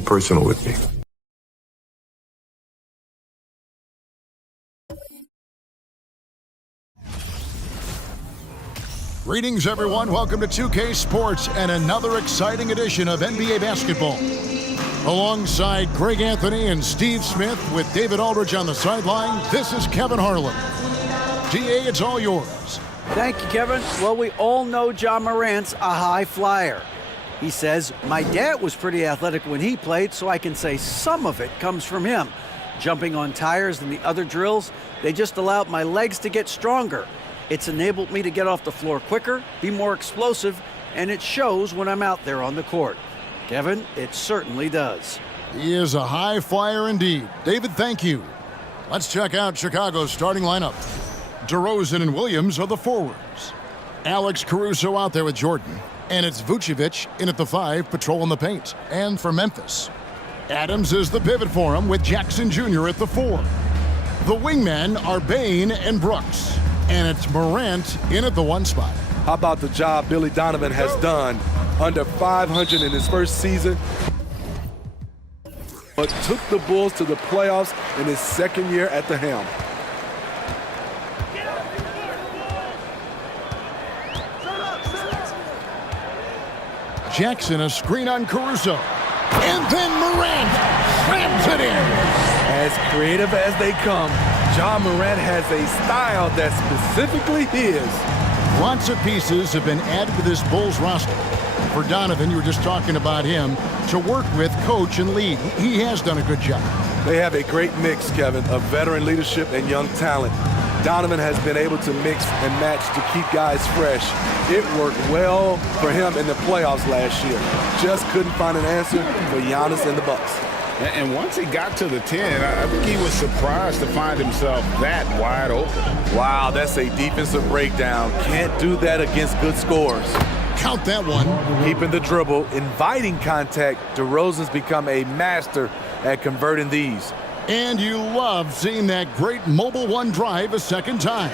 nothing personal with me. Greetings, everyone. Welcome to 2K Sports and another exciting edition of NBA basketball. Alongside Greg Anthony and Steve Smith with David Aldridge on the sideline, this is Kevin Harlan. DA, it's all yours. Thank you, Kevin. Well, we all know Ja Morant's a high flyer. He says, my dad was pretty athletic when he played, so I can say some of it comes from him. Jumping on tires and the other drills, they just allowed my legs to get stronger. It's enabled me to get off the floor quicker, be more explosive, and it shows when I'm out there on the court. Kevin, it certainly does. He is a high flyer indeed. David, thank you. Let's check out Chicago's starting lineup. DeRozan and Williams are the forwards. Alex Caruso out there with Jordan. And it's Vucevic in at the 5, patrolling the paint. And for Memphis, Adams is the pivot for him with Jackson Jr. at the 4. The wingmen are Bane and Brooks. And it's Morant in at the 1 spot. How about the job Billy Donovan has done? Under 500 in his first season, but took the Bulls to the playoffs in his second year at the helm. Jackson, a screen on Caruso. And then Morant slams it in. As creative as they come, Ja Morant has a style that's specifically his. Lots of pieces have been added to this Bulls roster. For Donovan, you were just talking about him, to work with, coach, and lead. He has done a good job. They have a great mix, Kevin, of veteran leadership and young talent. Donovan has been able to mix and match to keep guys fresh. It worked well for him in the playoffs last year. Just couldn't find an answer for Giannis and the Bucks. And once he got to the 10, I think he was surprised to find himself that wide open. Wow, that's a defensive breakdown. Can't do that against good scores. Count that one. Keeping the dribble, inviting contact. DeRozan's become a master at converting these. And you love seeing that great mobile 1 drive a second time.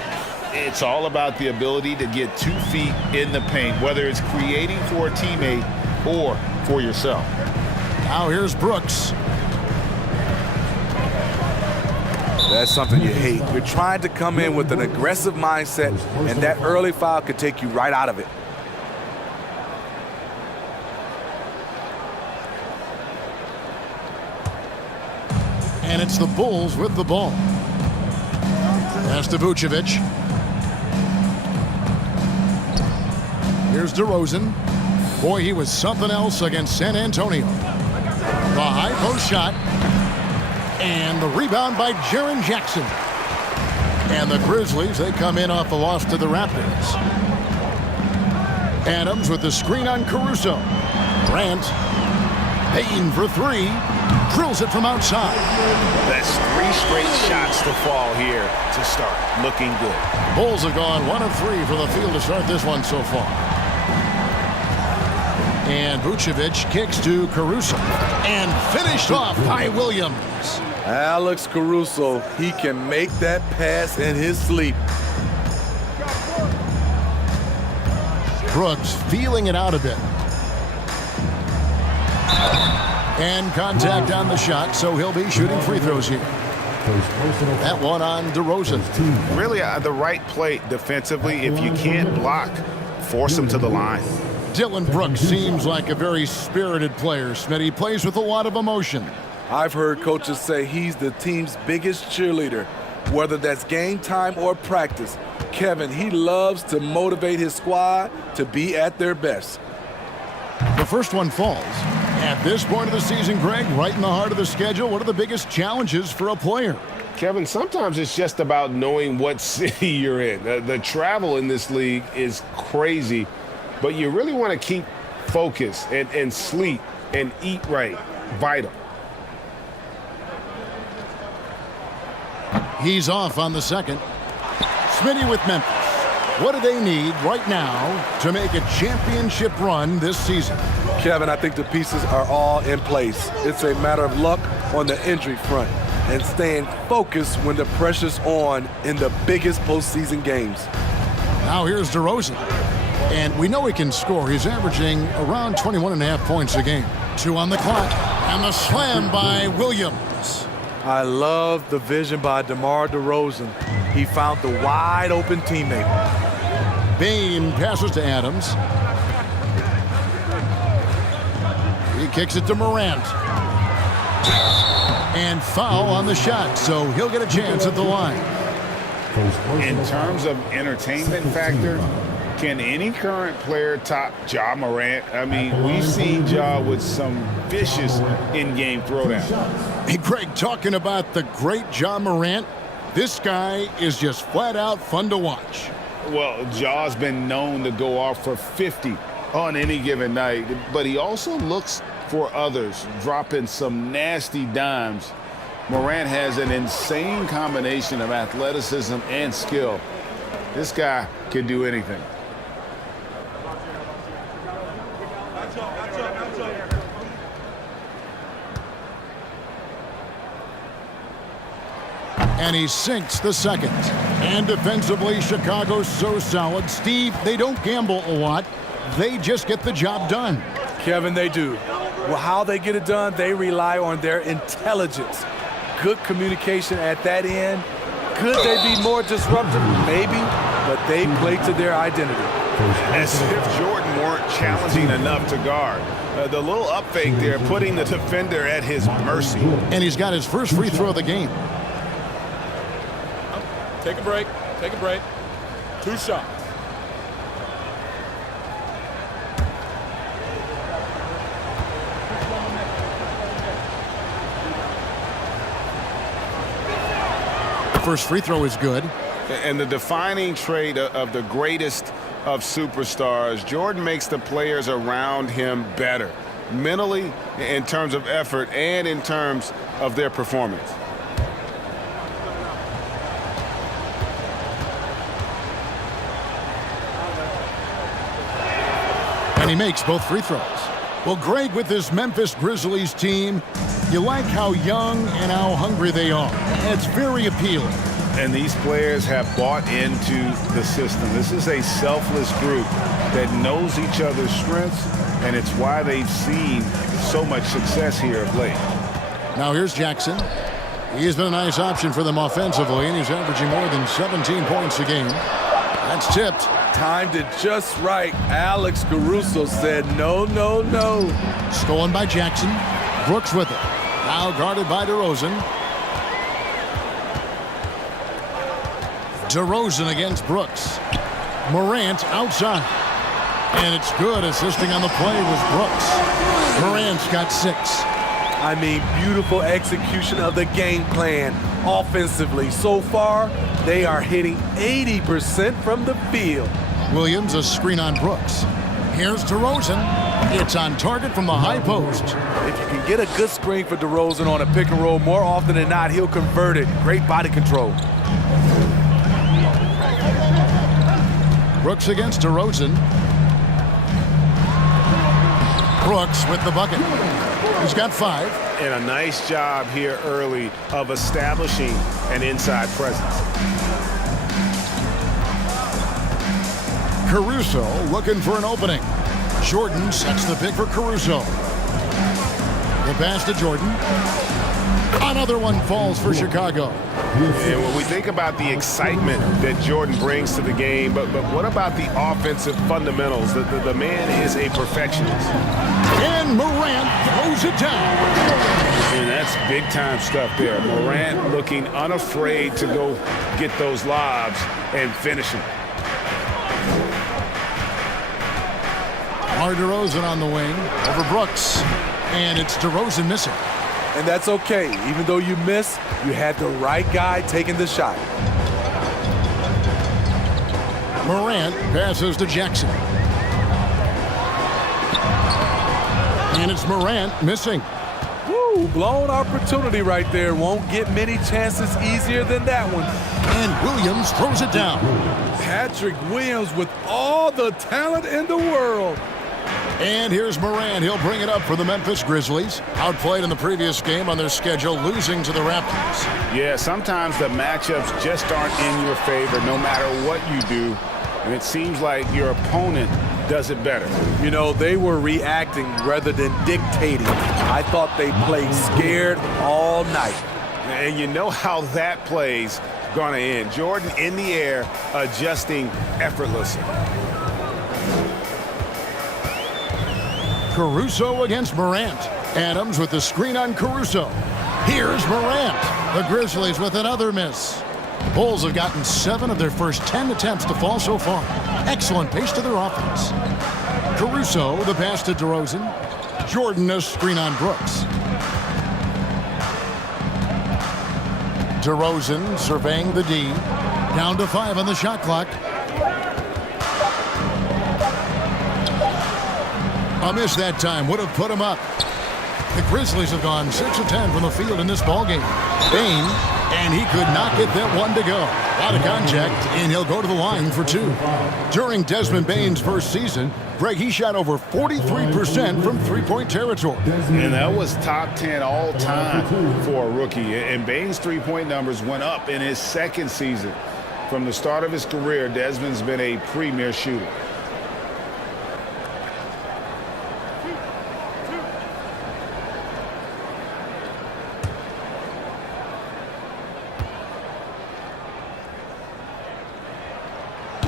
It's all about the ability to get 2 feet in the paint, whether it's creating for a teammate or for yourself. Now here's Brooks. That's something you hate. You're trying to come in with an aggressive mindset, and that early foul could take you right out of it. And it's the Bulls with the ball. Pass to Vucevic. Here's DeRozan. Boy, he was something else against San Antonio. The high post shot. And the rebound by Jaren Jackson. And the Grizzlies, they come in off a loss to the Raptors. Adams with the screen on Caruso. Grant. Payne for 3. Drills it from outside. That's 3 straight shots to fall here to start. Looking good. Bulls have gone 1 of 3 from the field to start this one so far. And Vucevic kicks to Caruso. And finished off by Williams. Alex Caruso, he can make that pass in his sleep. Brooks feeling it out a bit. And contact on the shot, so he'll be shooting free throws here. That one on DeRozan. Really the right play defensively. If you can't block, force him to the line. Dillon Brooks seems like a very spirited player, Smith. He plays with a lot of emotion. I've heard coaches say he's the team's biggest cheerleader, whether that's game time or practice. Kevin, he loves to motivate his squad to be at their best. The first one falls. At this point of the season, Greg, right in the heart of the schedule, what are the biggest challenges for a player? Kevin, sometimes it's just about knowing what city you're in. The travel in this league is crazy, but you really want to keep focus and sleep and eat right. Vital. He's off on the second. Smitty with Memphis. What do they need right now to make a championship run this season? Kevin, I think the pieces are all in place. It's a matter of luck on the injury front and staying focused when the pressure's on in the biggest postseason games. Now here's DeRozan. And we know he can score. He's averaging around 21.5 points a game. 2 on the clock. And the slam by Williams. I love the vision by DeMar DeRozan. He found the wide open teammate. Bain passes to Adams. He kicks it to Morant. And foul on the shot, so he'll get a chance at the line. In terms of entertainment factor, can any current player top Ja Morant? I mean, we've seen Ja with some vicious in-game throwdowns. Hey, Greg, talking about the great Ja Morant, this guy is just flat out fun to watch. Well, Ja's been known to go off for 50 on any given night, but he also looks for others, dropping some nasty dimes. Morant has an insane combination of athleticism and skill. This guy can do anything. And he sinks the second. And defensively, Chicago's so solid. Steve, they don't gamble a lot. They just get the job done. Kevin, they do. Well, how they get it done, they rely on their intelligence. Good communication at that end. Could they be more disruptive? Maybe, but they play to their identity. As if Jordan weren't challenging enough to guard. The little up fake there, putting the defender at his mercy. And he's got his first free throw of the game. Take a break. Take a break. 2 shots. First free throw is good. And the defining trait of the greatest of superstars, Jordan makes the players around him better, mentally, in terms of effort, and in terms of their performance. And he makes both free throws. Well, Greg, with this Memphis Grizzlies team, you like how young and how hungry they are. It's very appealing. And these players have bought into the system. This is a selfless group that knows each other's strengths, and it's why they've seen so much success here of late. Now here's Jackson. He's been a nice option for them offensively, and he's averaging more than 17 points a game. That's tipped. Timed it just right. Alex Caruso said no, no, no. Stolen by Jackson. Brooks with it. Now guarded by DeRozan. DeRozan against Brooks. Morant outside. And it's good. Assisting on the play was Brooks. Morant's got 6. I mean, beautiful execution of the game plan offensively. So far, they are hitting 80% from the field. Williams, a screen on Brooks. Here's DeRozan. It's on target from the high post. If you can get a good screen for DeRozan on a pick and roll, more often than not, he'll convert it. Great body control. Brooks against DeRozan. Brooks with the bucket. He's got 5. And a nice job here early of establishing an inside presence. Caruso looking for an opening. Jordan sets the pick for Caruso. The pass to Jordan. Another one falls for Chicago. And when we think about the excitement that Jordan brings to the game, but what about the offensive fundamentals? The man is a perfectionist. And Morant throws it down. And that's big-time stuff there. Morant looking unafraid to go get those lobs and finish them. DeRozan on the wing over Brooks. And it's DeRozan missing. And that's okay. Even though you miss, you had the right guy taking the shot. Morant passes to Jackson. And it's Morant missing. Woo, blown opportunity right there. Won't get many chances easier than that one. And Williams throws it down. Patrick Williams with all the talent in the world. And here's Morant. He'll bring it up for the Memphis Grizzlies. Outplayed in the previous game on their schedule, losing to the Raptors. Yeah, sometimes the matchups just aren't in your favor no matter what you do. And it seems like your opponent does it better? You know, they were reacting rather than dictating. I thought they played scared all night. And you know how that play's going to end. Jordan in the air, adjusting effortlessly. Caruso against Morant. Adams with the screen on Caruso. Here's Morant. The Grizzlies with another miss. Bulls have gotten 7 of their first 10 attempts to fall so far. Excellent pace to their offense. Caruso, the pass to DeRozan. Jordan, a screen on Brooks. DeRozan surveying the D. Down to 5 on the shot clock. A miss that time would have put him up. The Grizzlies have gone 6 of 10 from the field in this ballgame. Bain, and he could not get that one to go. Out of contact, and he'll go to the line for 2. During Desmond Bain's first season, Greg, he shot over 43% from three-point territory. And that was top 10 all time for a rookie. And Bain's three-point numbers went up in his second season. From the start of his career, Desmond's been a premier shooter.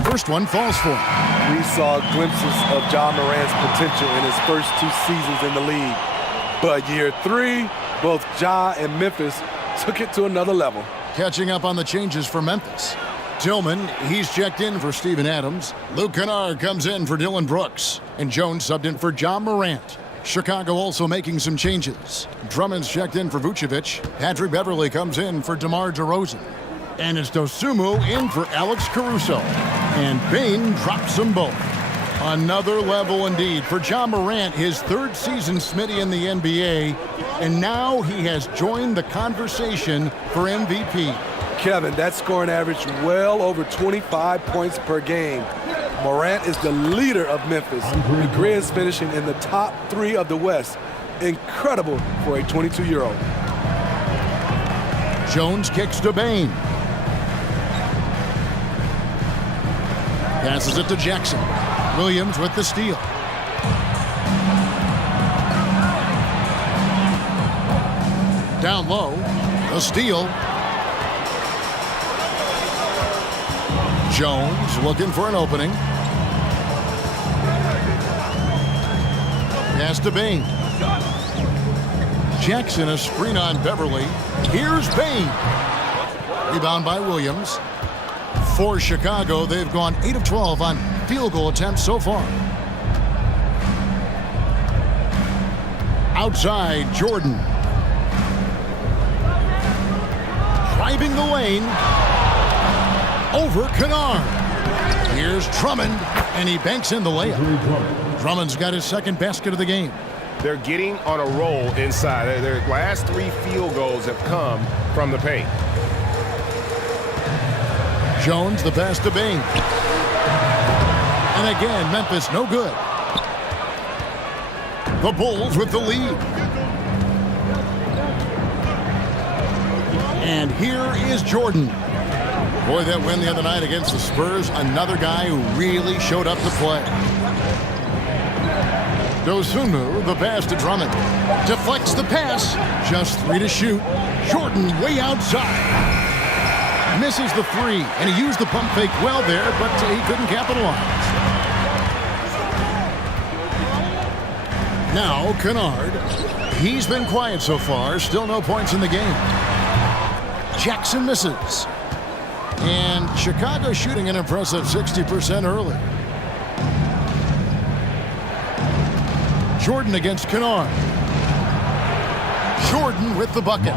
First one falls for him. We saw glimpses of Ja Morant's potential in his first 2 seasons in the league. But year 3, both Ja and Memphis took it to another level. Catching up on the changes for Memphis. Tillman, he's checked in for Steven Adams. Luke Kennard comes in for Dylan Brooks. And Jones subbed in for Ja Morant. Chicago also making some changes. Drummond's checked in for Vucevic. Patrick Beverley comes in for DeMar DeRozan. And it's Dosunmu in for Alex Caruso. And Bain drops them both. Another level indeed for Ja Morant, his 3rd season Smitty in the NBA. And now he has joined the conversation for MVP. Kevin, that scoring average well over 25 points per game. Morant is the leader of Memphis. The Grizz finishing in the top 3 of the West. Incredible for a 22-year-old. Jones kicks to Bain. Passes it to Jackson. Williams with the steal. Down low, the steal. Jones looking for an opening. Pass to Bain. Jackson, a screen on Beverly. Here's Bain. Rebound by Williams. For Chicago, they've gone 8 of 12 on field goal attempts so far. Outside, Jordan. Driving the lane. Over Kennard. Here's Drummond, and he banks in the layup. Drummond's got his 2nd basket of the game. They're getting on a roll inside. Their last 3 field goals have come from the paint. Jones, the pass to Bain. And again, Memphis no good. The Bulls with the lead. And here is Jordan. Boy, that win the other night against the Spurs, another guy who really showed up to play. Dosunmu, the pass to Drummond. Deflects the pass. Just 3 to shoot. Jordan way outside. Misses the 3, and he used the pump fake well there, but he couldn't capitalize. Now, Kennard. He's been quiet so far. Still no points in the game. Jackson misses. And Chicago shooting an impressive 60% early. Jordan against Kennard. Jordan with the bucket.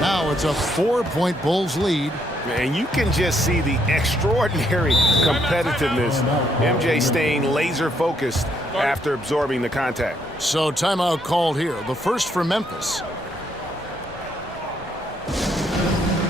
Now it's a 4-point Bulls lead. And you can just see the extraordinary competitiveness. MJ staying laser focused after absorbing the contact. So timeout called here. The first for Memphis.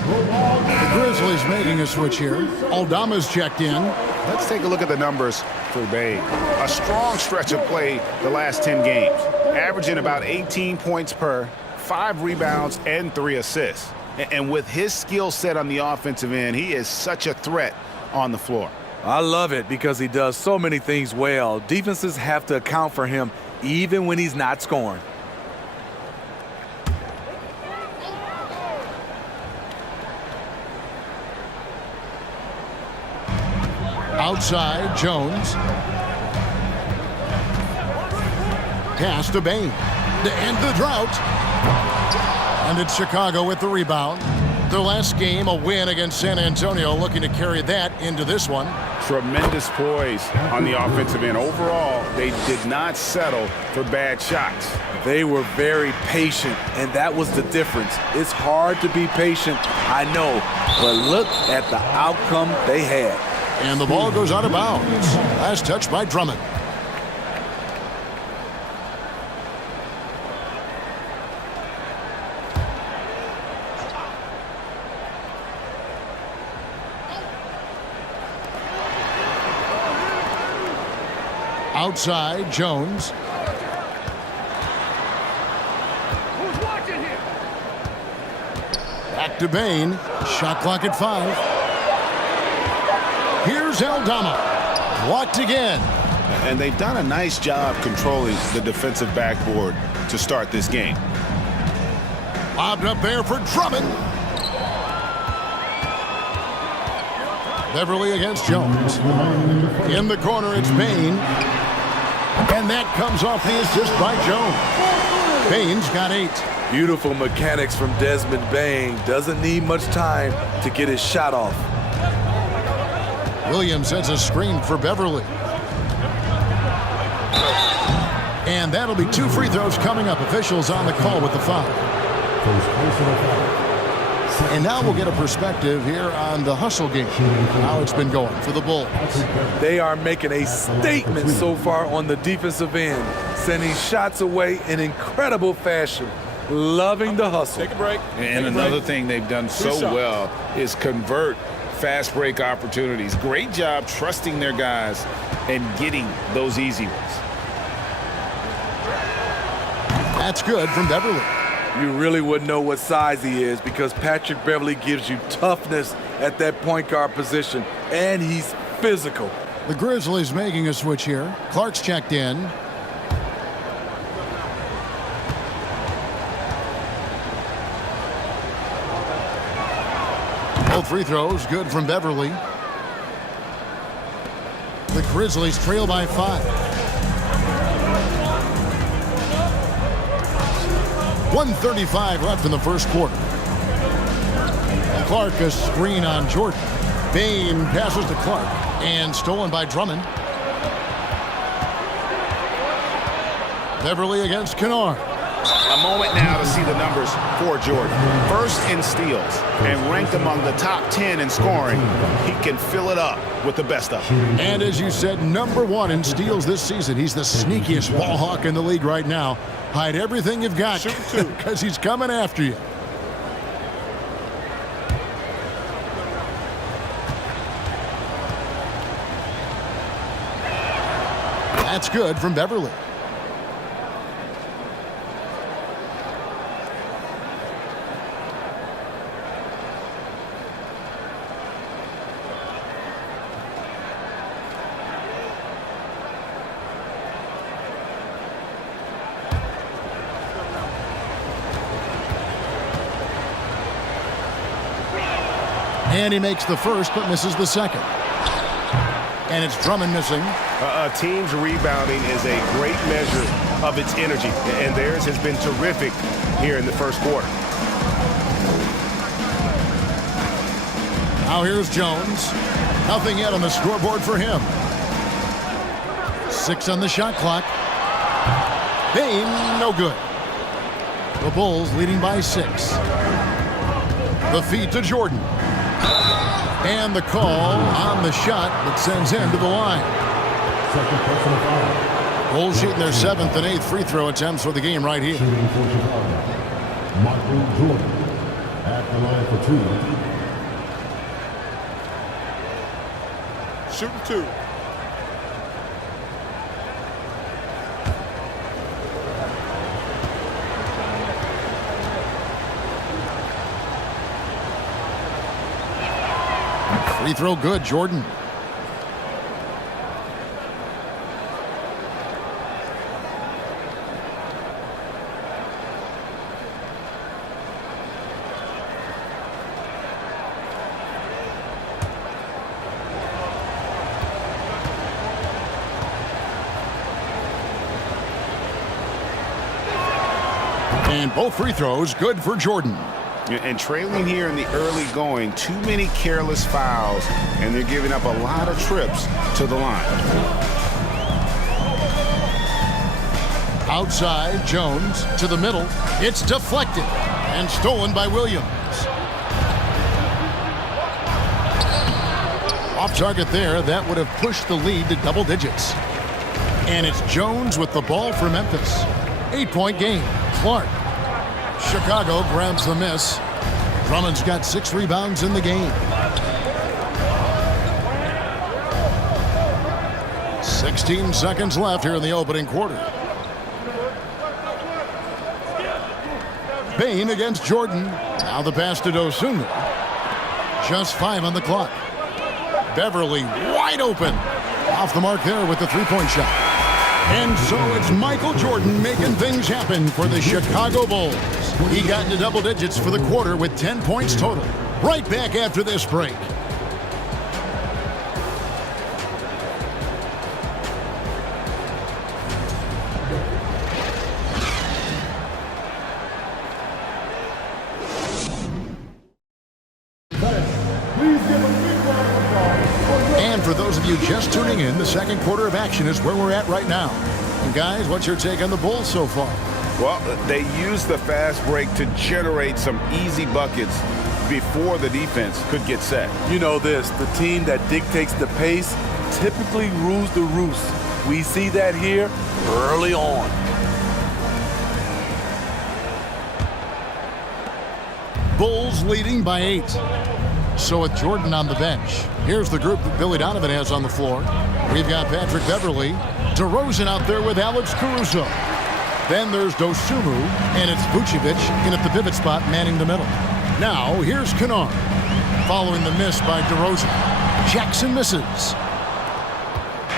The Grizzlies making a switch here. Aldama's checked in. Let's take a look at the numbers for Bain. A strong stretch of play the last 10 games, averaging about 18 points per, 5 rebounds, and 3 assists. And with his skill set on the offensive end, he is such a threat on the floor. I love it because he does so many things well. Defenses have to account for him even when he's not scoring. Outside, Jones. Pass to Bain to end the drought. And it's Chicago with the rebound. Their last game, a win against San Antonio, looking to carry that into this one. Tremendous poise on the offensive end. Overall, they did not settle for bad shots. They were very patient, and that was the difference. It's hard to be patient, I know, but look at the outcome they had. And the ball goes out of bounds. Last touch by Drummond. Outside, Jones. Who's watching here? Back to Bain. Shot clock at 5. Here's Aldama. Blocked again. And they've done a nice job controlling the defensive backboard to start this game. Lobbed up there for Drummond. Beverly against Jones. In the corner, it's Bain. And that comes off the assist by Jones. Bain's got 8. Beautiful mechanics from Desmond Bain. Doesn't need much time to get his shot off. Williams sets a screen for Beverly. And that'll be 2 free throws coming up. Officials on the call with the foul. And now we'll get a perspective here on the hustle game, how it's been going for the Bulls. They are making a statement so far on the defensive end, sending shots away in incredible fashion. Loving the hustle. Take a break. And another thing they've done so well is convert fast break opportunities. Great job trusting their guys and getting those easy ones. That's good from Beverly. You really wouldn't know what size he is because Patrick Beverly gives you toughness at that point guard position, and he's physical. The Grizzlies making a switch here. Clark's checked in. Both free throws good from Beverly. The Grizzlies trail by 5. 1:35 left in the first quarter. Clark a screen on Jordan. Bain passes to Clark and stolen by Drummond. Beverly against Kennard. A moment now to see the numbers for Jordan. First in steals and ranked among the top 10 in scoring. He can fill it up with the best of them. And as you said, #1 in steals this season. He's the sneakiest ball hawk in the league right now. Hide everything you've got because he's coming after you. That's good from Beverly. And he makes the first, but misses the second. And it's Drummond missing. A team's rebounding is a great measure of its energy, and theirs has been terrific here in the first quarter. Now here's Jones. Nothing yet on the scoreboard for him. 6 on the shot clock. Bain, no good. The Bulls leading by 6. The feed to Jordan. And the call on the shot that sends him to the line. Second personal foul. Bulls shooting their 7th and 8th free throw attempts for the game right here. Shooting for Chicago. Michael Jordan at the line for 2. Shooting 2. Free throw good, Jordan. And both free throws good for Jordan. And trailing here in the early going, too many careless fouls, and they're giving up a lot of trips to the line. Outside, Jones to the middle. It's deflected and stolen by Williams. Off target there, that would have pushed the lead to double digits. And it's Jones with the ball for Memphis. 8-point game. Clark. Chicago grabs the miss. Drummond's got 6 rebounds in the game. 16 seconds left here in the opening quarter. Bain against Jordan. Now the pass to Dosunmu. Just 5 on the clock. Beverly wide open. Off the mark there with the three-point shot. And so it's Michael Jordan making things happen for the Chicago Bulls. He got into double digits for the quarter with 10 points total. Right back after this break. And for those of you just tuning in, the second quarter of action is where we're at right now. And guys, what's your take on the Bulls so far? Well, they used the fast break to generate some easy buckets before the defense could get set. You know this, the team that dictates the pace typically rules the roost. We see that here early on. Bulls leading by 8. So with Jordan on the bench, here's the group that Billy Donovan has on the floor. We've got Patrick Beverly, DeRozan out there with Alex Caruso. Then there's Dosunmu, and it's Vucevic in at the pivot spot manning the middle. Now, here's Kennard. Following the miss by DeRozan, Jackson misses.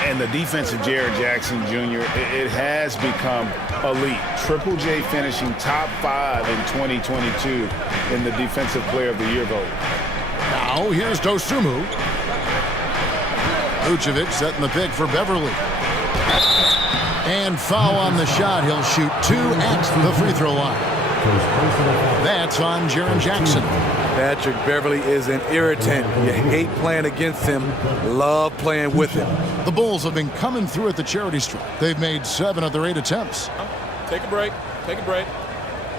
And the defense of Jaren Jackson Jr., it has become elite. Triple J finishing top 5 in 2022 in the Defensive Player of the Year vote. Now, here's Dosunmu. Vucevic setting the pick for Beverly. And foul on the shot. He'll shoot 2 at the free throw line. That's on Jaren Jackson. Patrick Beverly is an irritant. You hate playing against him, love playing with him. The Bulls have been coming through at the charity stripe. They've made 7 of their 8 attempts. Take a break. Take a break.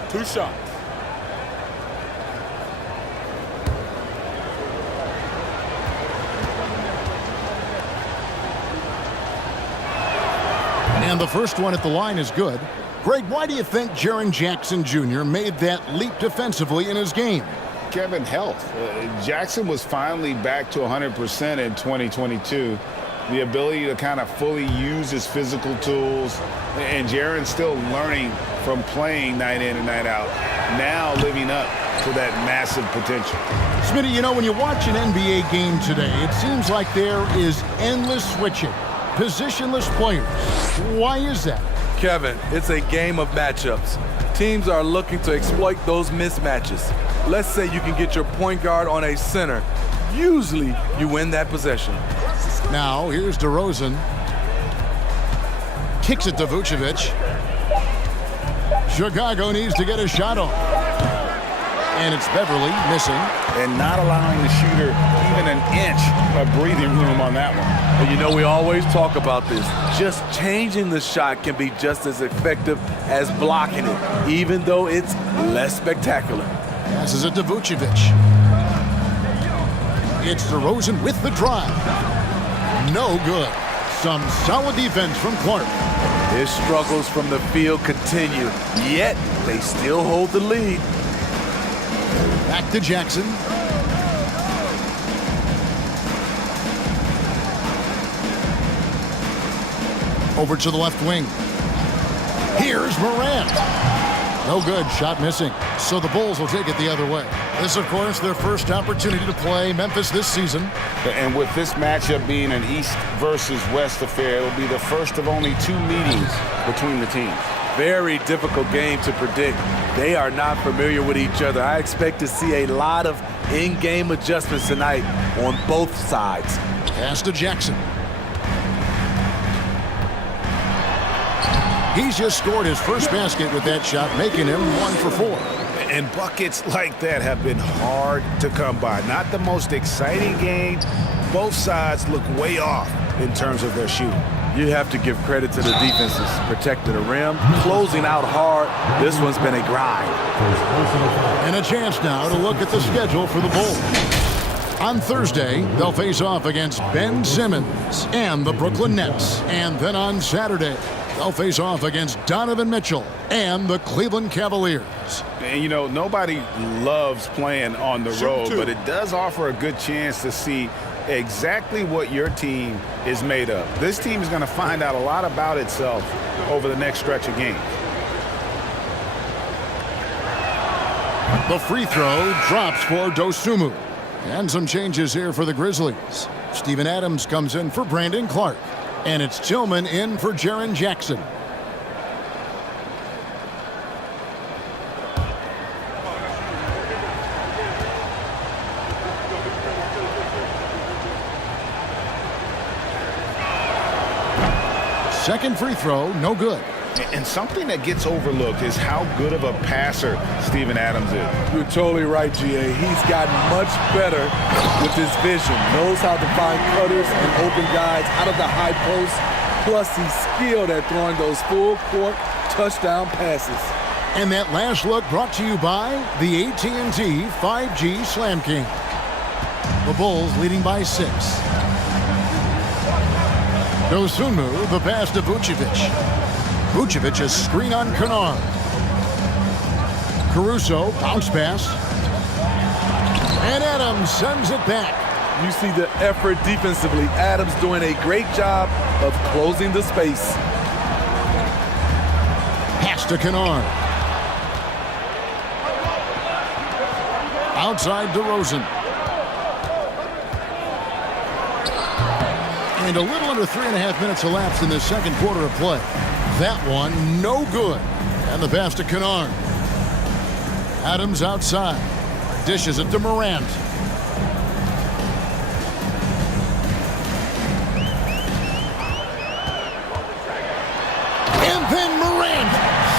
2 shots. And the first one at the line is good. Greg, why do you think Jaren Jackson Jr. made that leap defensively in his game? Kevin, health. Jackson was finally back to 100% in 2022. The ability to kind of fully use his physical tools. And Jaren's still learning from playing night in and night out. Now living up to that massive potential. Smitty, you know, when you watch an NBA game today, it seems like there is endless switching. Positionless players. Why is that? Kevin, it's a game of matchups. Teams are looking to exploit those mismatches. Let's say you can get your point guard on a center. Usually, you win that possession. Now, here's DeRozan. Kicks it to Vucevic. Chicago needs to get a shot off. And it's Beverly missing. And not allowing the shooter even an inch of breathing room on that one. And you know, we always talk about this. Just changing the shot can be just as effective as blocking it, even though it's less spectacular. Passes it to Vucevic. It's DeRozan with the drive. No good. Some solid defense from Clark. His struggles from the field continue, yet they still hold the lead. Back to Jackson. Over to the left wing. Here's Morant. No good. Shot missing. So the Bulls will take it the other way. This, of course, their first opportunity to play Memphis this season. And with this matchup being an East versus West affair, it will be the first of only 2 meetings between the teams. Very difficult game to predict. They are not familiar with each other. I expect to see a lot of in-game adjustments tonight on both sides. Pass to Jackson. He's just scored his first basket with that shot, making him 1 for 4. And buckets like that have been hard to come by. Not the most exciting game. Both sides look way off in terms of their shooting. You have to give credit to the defenses. Protecting the rim, closing out hard. This one's been a grind. And a chance now to look at the schedule for the Bulls. On Thursday, they'll face off against Ben Simmons and the Brooklyn Nets. And then on Saturday, they'll face off against Donovan Mitchell and the Cleveland Cavaliers. And, you know, nobody loves playing on the road, but it does offer a good chance to see exactly what your team is made of. This team is going to find out a lot about itself over the next stretch of games. The free throw drops for Dosunmu. And some changes here for the Grizzlies. Steven Adams comes in for Brandon Clark. And it's Tillman in for Jaren Jackson. Second free throw, no good. And something that gets overlooked is how good of a passer Steven Adams is. You're totally right, GA. He's gotten much better with his vision. Knows how to find cutters and open guys out of the high post. Plus, he's skilled at throwing those full-court touchdown passes. And that last look brought to you by the AT&T 5G Slam King. The Bulls leading by 6. Dosunmu, the pass to Vucevic. Vucevic a screen on Kennard. Caruso, bounce pass. And Adams sends it back. You see the effort defensively. Adams doing a great job of closing the space. Pass to Kennard. Outside DeRozan. And a little under 3.5 minutes elapsed in the second quarter of play. That one, no good. And the pass to Kennard. Adams outside. Dishes it to Morant. And then Morant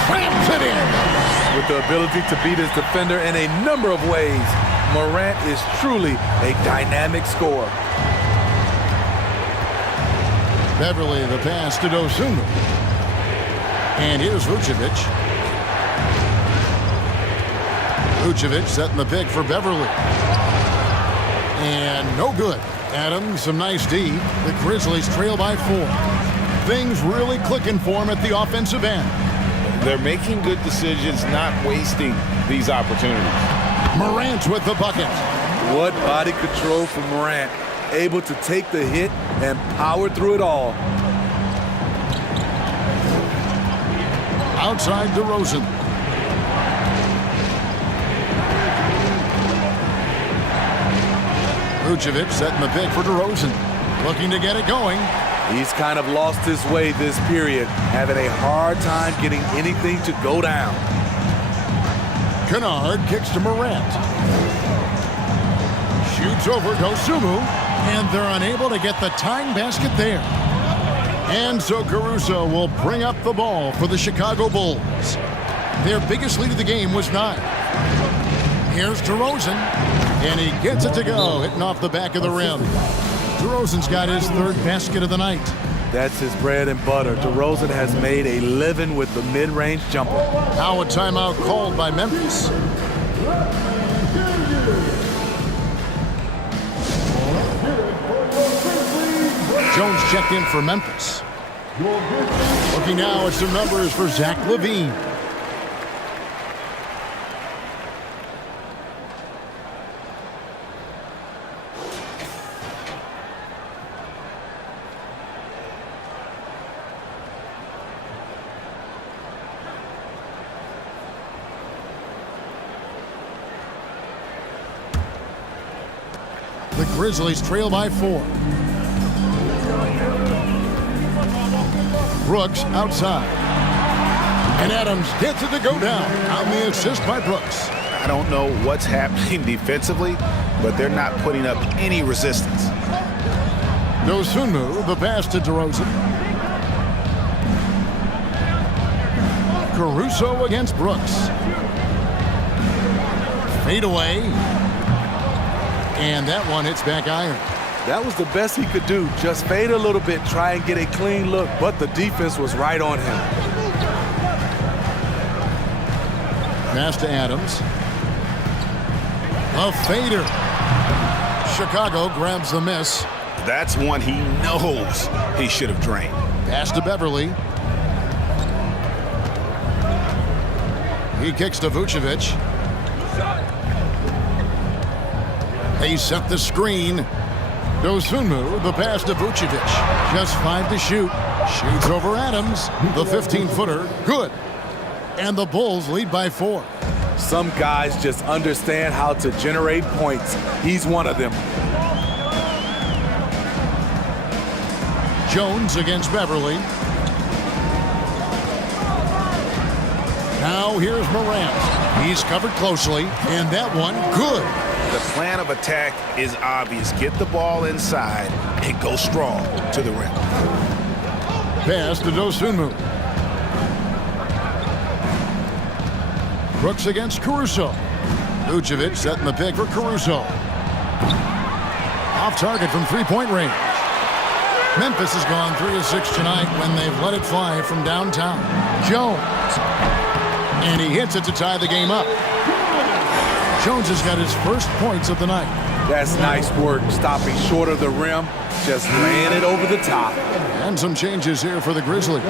slams it in. With the ability to beat his defender in a number of ways, Morant is truly a dynamic scorer. Beverly, the pass to Dosunmu. And here's Vucevic. Vucevic setting the pick for Beverly. And no good. Adams, some nice D. The Grizzlies trail by 4. Things really clicking for him at the offensive end. They're making good decisions, not wasting these opportunities. Morant with the bucket. What body control from Morant. Able to take the hit and power through it all. Outside DeRozan. Vucevic setting the pick for DeRozan. Looking to get it going. He's kind of lost his way this period, having a hard time getting anything to go down. Kennard kicks to Morant. Shoots over Dosunmu, and they're unable to get the tying basket there. And so Caruso will bring up the ball for the Chicago Bulls. Their biggest lead of the game was 9. Here's DeRozan, and he gets it to go, hitting off the back of the rim. DeRozan's got his 3rd basket of the night. That's his bread and butter. DeRozan has made a living with the mid-range jumper. Now a timeout called by Memphis. Jones checked in for Memphis. Looking now at some numbers for Zach LaVine. The Grizzlies trail by 4. Brooks outside. And Adams gets it to go down on the assist by Brooks. I don't know what's happening defensively, but they're not putting up any resistance. Dosunmu, the pass to DeRozan. Caruso against Brooks. Fade away. And that one hits back iron. That was the best he could do. Just fade a little bit, try and get a clean look, but the defense was right on him. Pass to Adams. A fader. Chicago grabs the miss. That's one he knows he should have drained. Pass to Beverly. He kicks to Vucevic. They set the screen. Dosunmu, the pass to Vucevic. Just 5 to shoot. Shoots over Adams. The 15-footer. Good. And the Bulls lead by 4. Some guys just understand how to generate points. He's one of them. Jones against Beverly. Now here's Morant. He's covered closely, and that one good. The plan of attack is obvious. Get the ball inside and go strong to the rim. Pass to Dosunmu. Brooks against Caruso. Vucevic setting the pick for Caruso. Off target from three-point range. Memphis has gone 3 of 6 tonight when they've let it fly from downtown. Jones. And he hits it to tie the game up. Jones has got his first points of the night. That's nice work, stopping short of the rim, just laying it over the top. And some changes here for the Grizzlies.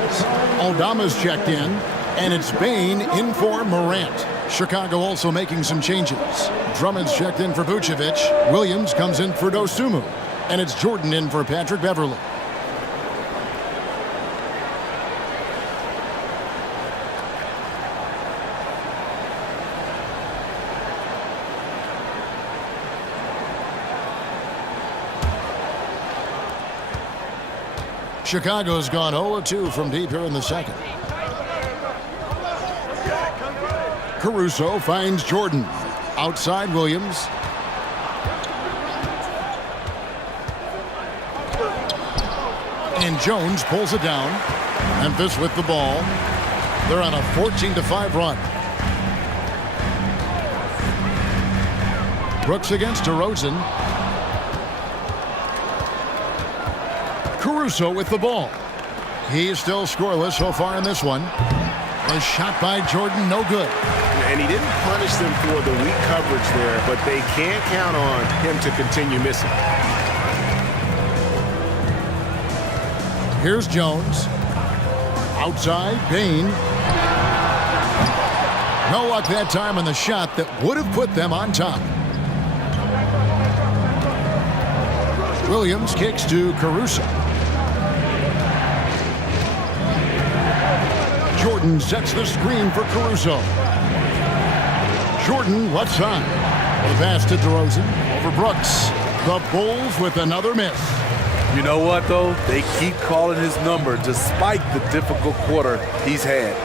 Aldama's checked in, and it's Bane in for Morant. Chicago also making some changes. Drummond's checked in for Vucevic. Williams comes in for Dosunmu. And it's Jordan in for Patrick Beverly. Chicago's gone 0-2 from deep here in the second. Caruso finds Jordan. Outside Williams. And Jones pulls it down. Memphis with the ball. They're on a 14-5 run. Brooks against DeRozan. Caruso with the ball. He's still scoreless so far in this one. A shot by Jordan, no good. And he didn't punish them for the weak coverage there, but they can't count on him to continue missing. Here's Jones. Outside, Bane. No luck that time on the shot that would have put them on top. Williams kicks to Caruso. Jordan sets the screen for Caruso. Jordan left side. The pass to DeRozan over Brooks. The Bulls with another miss. You know what, though? They keep calling his number despite the difficult quarter he's had.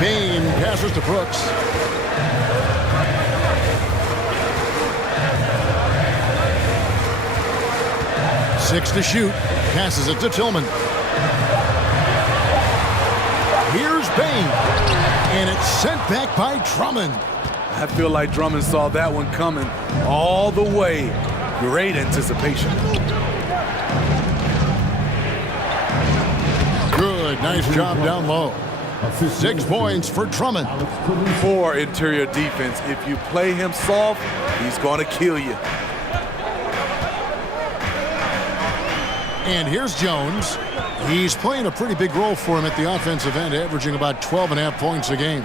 Bane passes to Brooks. Six to shoot. Passes it to Tillman. Here's Bane. And it's sent back by Drummond. I feel like Drummond saw that one coming all the way. Great anticipation. Good. Nice job down low. 6 points for Drummond. For interior defense, if you play him soft, he's going to kill you. And here's Jones. He's playing a pretty big role for him at the offensive end, averaging about 12.5 points a game.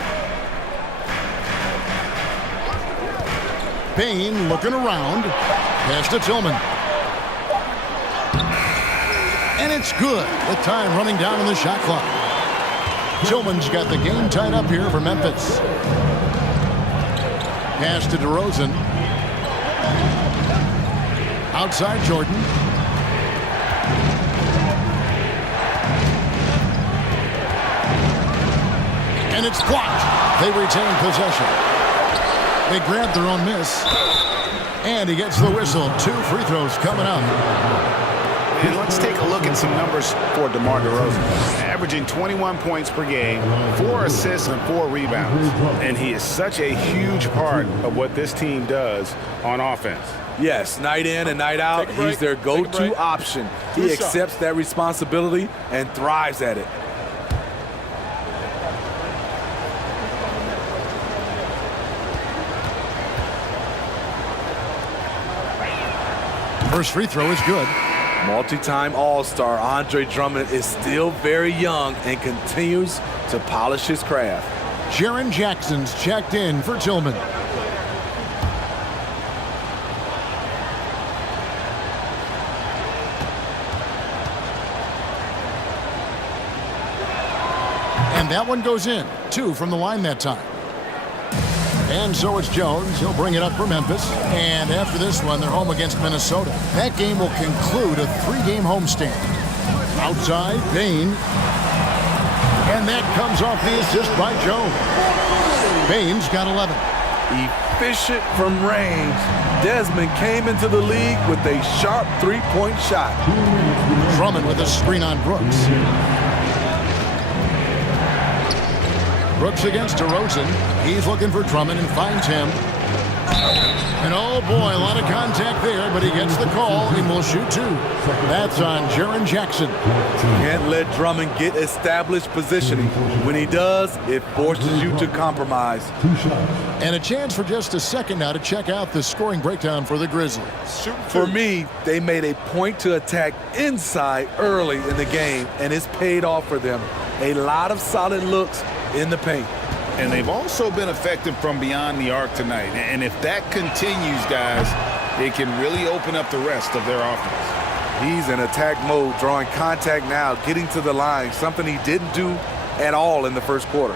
Bane looking around. Pass to Tillman. And it's good. The time running down on the shot clock. Tillman's got the game tied up here for Memphis. Pass to DeRozan. Outside Jordan. And it's blocked. They retain possession. They grab their own miss. And he gets the whistle. 2 free throws coming up. And let's take a look at some numbers for DeMar DeRozan. Averaging 21 points per game, 4 assists and 4 rebounds. And he is such a huge part of what this team does on offense. Yes, night in and night out, he's their go-to option. He accepts that responsibility and thrives at it. First free throw is good. Multi-time All-Star Andre Drummond is still very young and continues to polish his craft. Jaren Jackson's checked in for Tillman. And that one goes in. 2 from the line that time. And so it's Jones. He'll bring it up for Memphis. And after this one, they're home against Minnesota. That game will conclude a 3-game homestand. Outside, Bain. And that comes off the assist by Jones. Bain's got 11. Efficient from range, Desmond came into the league with a sharp 3-point shot. Drummond with a screen on Brooks. Brooks against DeRozan. He's looking for Drummond and finds him. And oh boy, a lot of contact there, but he gets the call and will shoot 2. That's on Jaren Jackson. Can't let Drummond get established positioning. When he does, it forces you to compromise. And a chance for just a second now to check out the scoring breakdown for the Grizzlies. For me, they made a point to attack inside early in the game, and it's paid off for them. A lot of solid looks in the paint. And they've also been effective from beyond the arc tonight. And if that continues, guys, it can really open up the rest of their offense. He's in attack mode, drawing contact now, getting to the line, something he didn't do at all in the first quarter.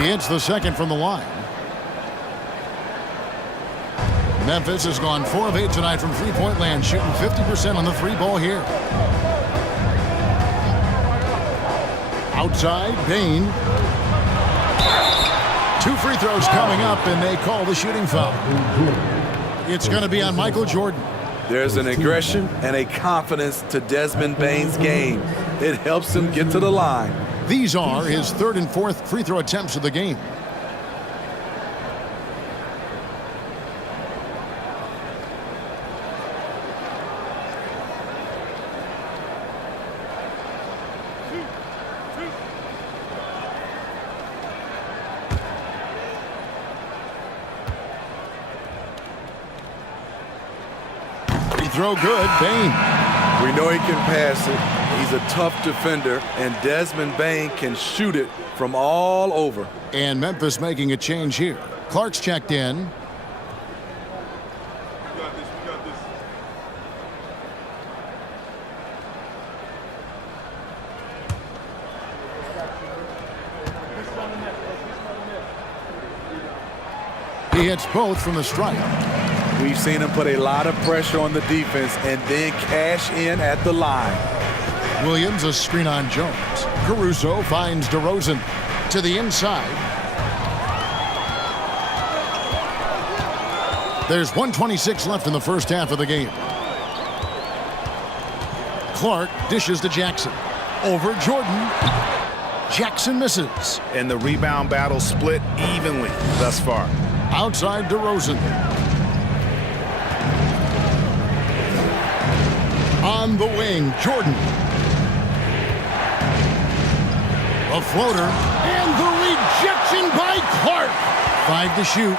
He hits the second from the line. Memphis has gone 4 of 8 tonight from three-point land, shooting 50% on the 3-ball here. Outside, Bain. 2 free throws coming up, and they call the shooting foul. It's going to be on Michael Jordan. There's an aggression and a confidence to Desmond Bain's game. It helps him get to the line. These are his 3rd and 4th free throw attempts of the game. Free throw good, Bain. We know he can pass it. He's a tough defender, and Desmond Bain can shoot it from all over. And Memphis making a change here. Clark's checked in. We got this. He hits both from the stripe. We've seen him put a lot of pressure on the defense and then cash in at the line. Williams a screen on Jones. Caruso finds DeRozan to the inside. There's 1:26 left in the first half of the game. Clark dishes to Jackson. Over Jordan. Jackson misses. And the rebound battle split evenly thus far. Outside DeRozan. On the wing, Jordan. A floater, and the rejection by Clark. 5 to shoot.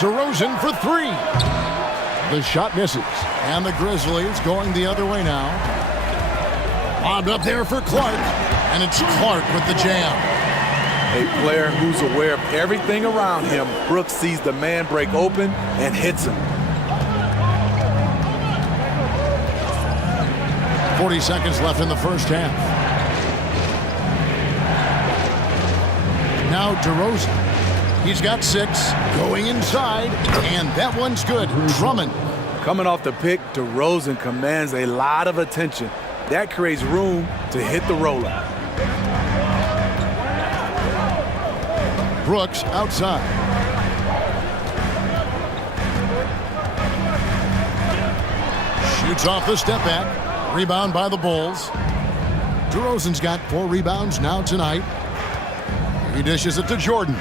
DeRozan for 3. The shot misses, and the Grizzlies going the other way now. Lobbed up there for Clark, and it's Clark with the jam. A player who's aware of everything around him. Brooks sees the man break open and hits him. 40 seconds left in the first half. Now DeRozan. He's got 6. Going inside. And that one's good. Drummond Coming off the pick, DeRozan commands a lot of attention. That creates room to hit the roller. Brooks outside. Shoots off the step back. Rebound by the Bulls. DeRozan's got 4 rebounds now tonight. He dishes it to Jordan.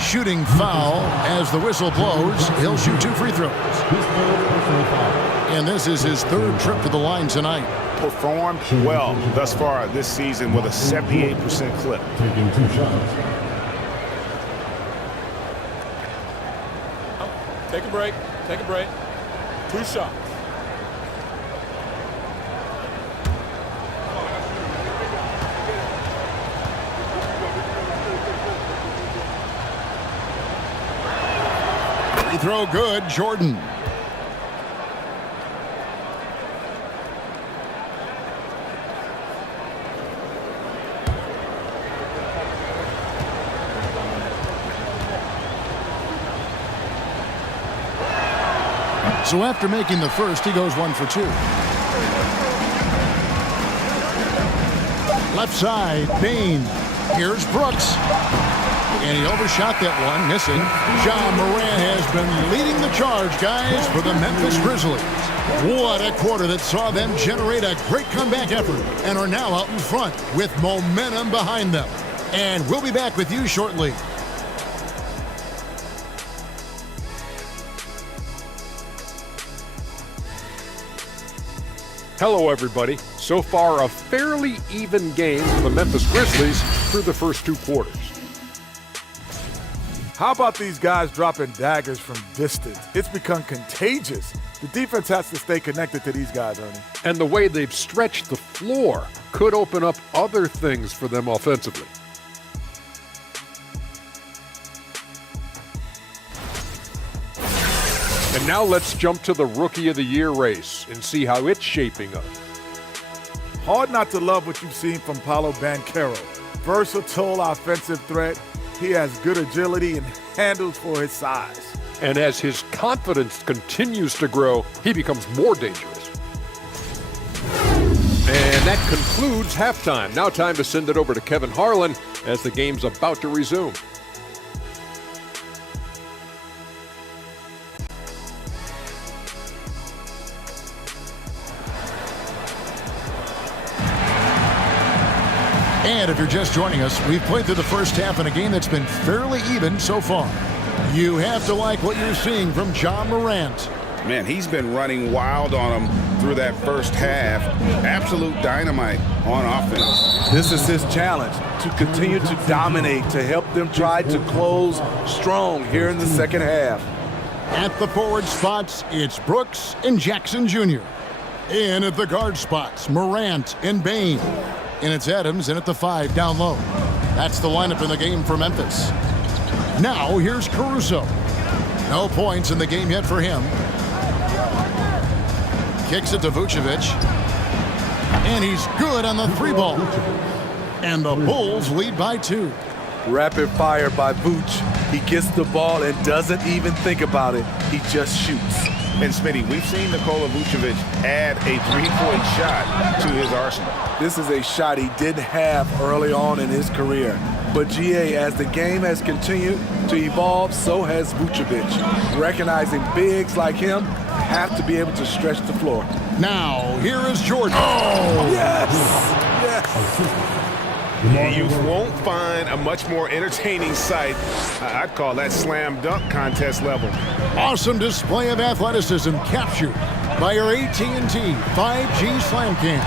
Shooting foul as the whistle blows. He'll shoot 2 free throws. And this is his 3rd trip to the line tonight. Performed well thus far this season with a 78% clip. Taking 2 shots. Take a break. Take a break. 2 shots. Free throw good, Jordan. So after making the first, he goes 1 for 2. Left side, Bain. Here's Brooks. And he overshot that one, missing. Ja Morant has been leading the charge, guys, for the Memphis Grizzlies. What a quarter that saw them generate a great comeback effort and are now out in front with momentum behind them. And we'll be back with you shortly. Hello, everybody. So far, a fairly even game for the Memphis Grizzlies through the first 2 quarters. How about these guys dropping daggers from distance? It's become contagious. The defense has to stay connected to these guys, Ernie. And the way they've stretched the floor could open up other things for them offensively. And now let's jump to the Rookie of the Year race and see how it's shaping up. Hard not to love what you've seen from Paolo Banchero. Versatile offensive threat. He has good agility and handles for his size. And as his confidence continues to grow, he becomes more dangerous. And that concludes halftime. Now time to send it over to Kevin Harlan as the game's about to resume. And if you're just joining us, we've played through the first half in a game that's been fairly even so far. You have to like what you're seeing from Ja Morant. Man, he's been running wild on him through that first half. Absolute dynamite on offense. This is his challenge, to continue to dominate, to help them try to close strong here in the second half. At the forward spots, it's Brooks and Jackson Jr. In at the guard spots, Morant and Bain. And it's Adams in at the 5 down low. That's the lineup in the game for Memphis. Now here's Caruso. No points in the game yet for him. Kicks it to Vucevic. And he's good on the 3-ball. And the Bulls lead by 2. Rapid fire by Vooch. He gets the ball and doesn't even think about it. He just shoots. And Smitty, we've seen Nikola Vucevic add a 3-point shot to his arsenal. This is a shot he didn't have early on in his career. But GA, as the game has continued to evolve, so has Vucevic. Recognizing bigs like him have to be able to stretch the floor. Now, here is Jordan. Oh, yes! Yes! You won't find a much more entertaining sight. I'd call that slam dunk contest level. Awesome display of athleticism captured by your AT&T 5G Slam Cam.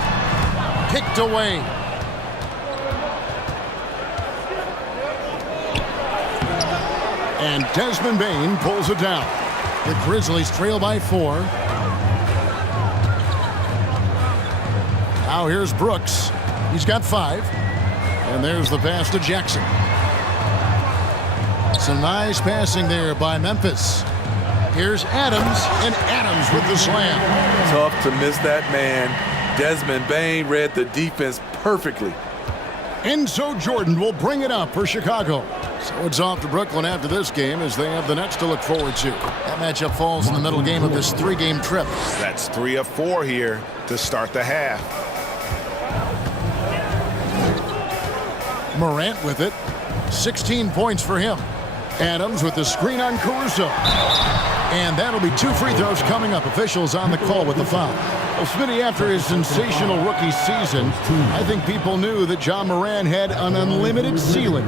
Kicked away. And Desmond Bain pulls it down. The Grizzlies trail by 4. Now here's Brooks. He's got 5. And there's the pass to Jackson. Some nice passing there by Memphis. Here's Adams, and Adams with the slam. Tough to miss that man. Desmond Bain read the defense perfectly. And so Jordan will bring it up for Chicago. So it's off to Brooklyn after this game as they have the Nets to look forward to. That matchup falls in the middle game of this 3-game trip. That's 3 of 4 here to start the half. Morant with it. 16 points for him. Adams with the screen on Caruso. And that'll be 2 free throws coming up. Officials on the call with the foul. Well, Smitty, after his sensational rookie season, I think people knew that Ja Morant had an unlimited ceiling.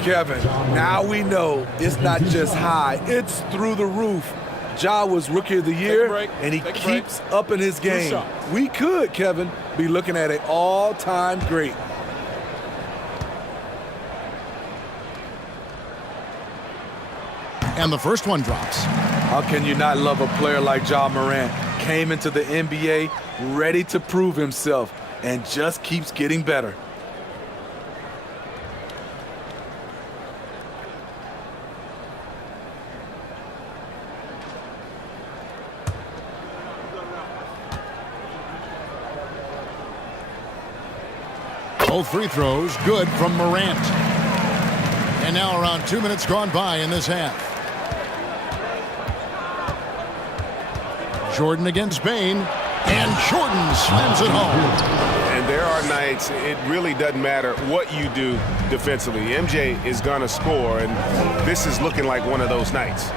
Kevin, now we know it's not just high, it's through the roof. Ja was Rookie of the Year, and he keeps upping his game. We could, Kevin, be looking at an all-time great. And the first one drops. How can you not love a player like Ja Morant? Came into the NBA ready to prove himself and just keeps getting better. Both free throws good from Morant. And now around 2 minutes gone by in this half. Jordan against Bain, and Jordan slams it home. And there are nights it really doesn't matter what you do defensively. MJ is going to score, and this is looking like one of those nights.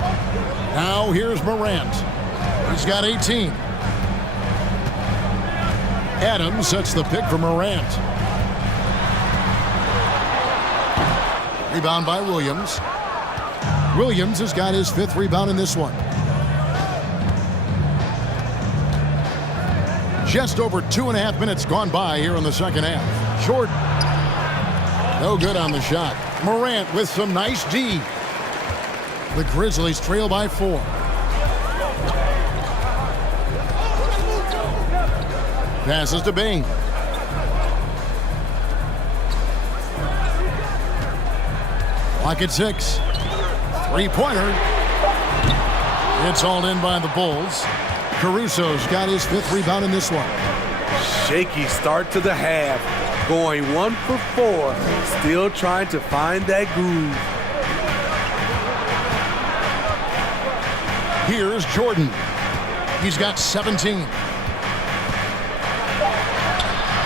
Now here's Morant. He's got 18. Adams sets the pick for Morant. Rebound by Williams. Williams has got his 5th rebound in this one. Just over 2.5 minutes gone by here in the second half. Jordan. No good on the shot. Morant with some nice D. The Grizzlies trail by 4. Passes to Bain. Clock at 6. 3-pointer. It's hauled in by the Bulls. Caruso's got his 5th rebound in this one. Shaky start to the half. Going 1 for 4. Still trying to find that groove. Here's Jordan. He's got 17.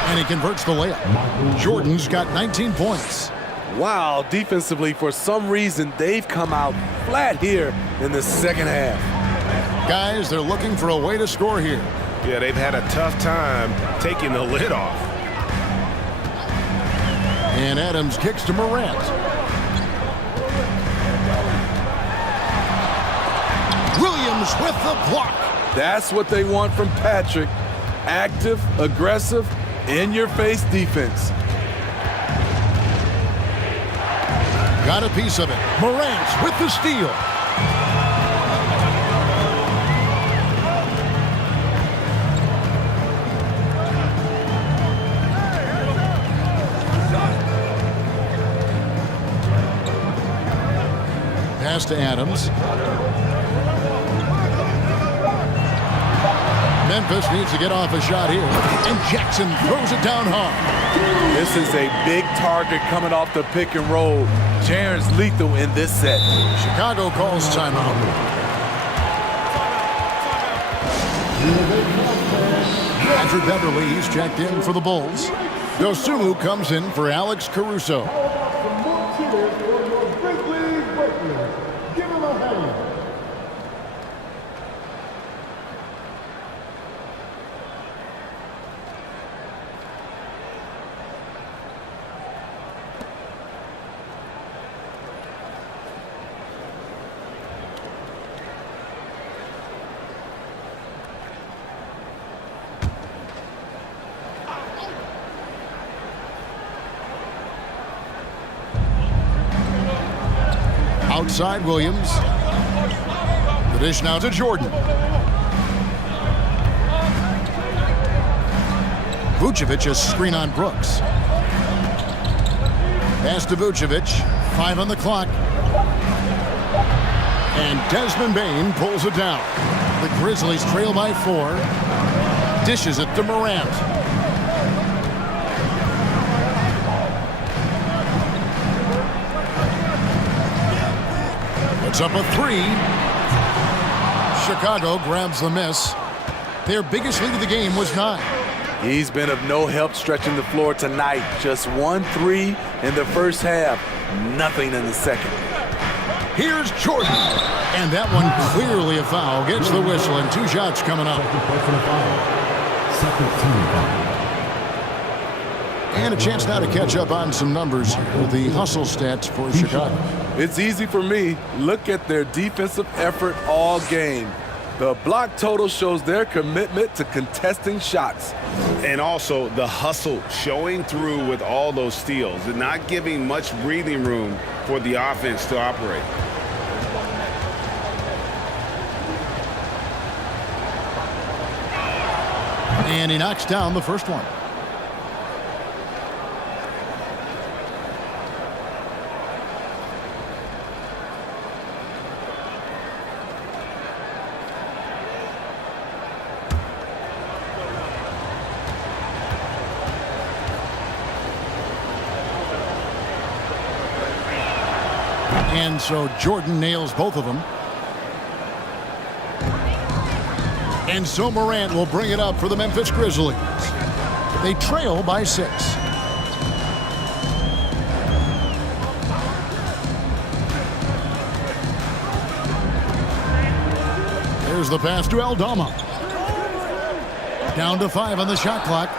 And he converts the layup. Jordan's got 19 points. Wow, defensively, for some reason, they've come out flat here in the second half. Guys, they're looking for a way to score here. Yeah, they've had a tough time taking the lid off. And Adams kicks to Morant. Williams with the block. That's what they want from Patrick. Active, aggressive, in-your-face defense. Got a piece of it. Morant with the steal. Pass to Adams. Memphis needs to get off a shot here. And Jackson throws it down hard. This is a big target coming off the pick and roll. Jaren's lethal in this set. Chicago calls timeout. Patrick Beverly, he's checked in for the Bulls. Dosunmu comes in for Alex Caruso. Give him a hand. Outside Williams. The dish now to Jordan. Vucevic a screen on Brooks. Pass to Vucevic. 5 on the clock. And Desmond Bain pulls it down. The Grizzlies trail by 4. Dishes it to Morant. Puts up a three. Chicago grabs the miss. Their biggest lead of the game was 9. He's been of no help stretching the floor tonight. Just 1-3 in the first half. Nothing in the second. Here's Jordan. And that one clearly a foul. Gets the whistle and 2 shots coming up. Second team foul. And a chance now to catch up on some numbers here. The hustle stats for Chicago. It's easy for me. Look at their defensive effort all game. The block total shows their commitment to contesting shots. And also the hustle showing through with all those steals and not giving much breathing room for the offense to operate. And he knocks down the first one. And so Jordan nails both of them. And so Morant will bring it up for the Memphis Grizzlies. They trail by 6. There's the pass to Aldama. Down to 5 on the shot clock.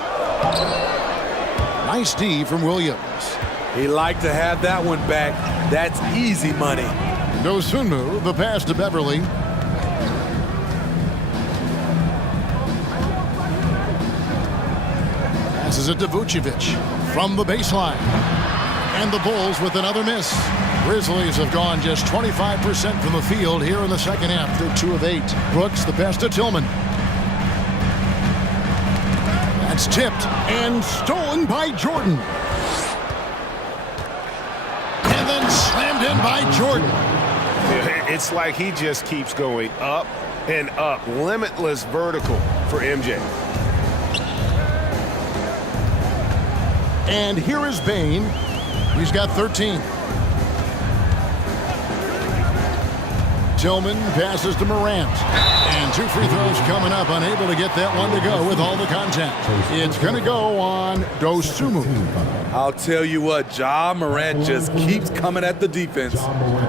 Nice D from Williams. He liked to have that one back. That's easy money. Dosunmu, the pass to Beverly. Passes it to Vucevic from the baseline. And the Bulls with another miss. Grizzlies have gone just 25% from the field here in the second half. They're 2 of 8. Brooks, the pass to Tillman. That's tipped and stolen by Jordan. And then slammed in by Jordan. It's like he just keeps going up and up. Limitless vertical for MJ. And here is Bane. He's got 13. Tillman passes to Morant. And 2 free throws coming up. Unable to get that one to go with all the contact. It's going to go on Dosunmu. I'll tell you what, Ja Morant just keeps coming at the defense.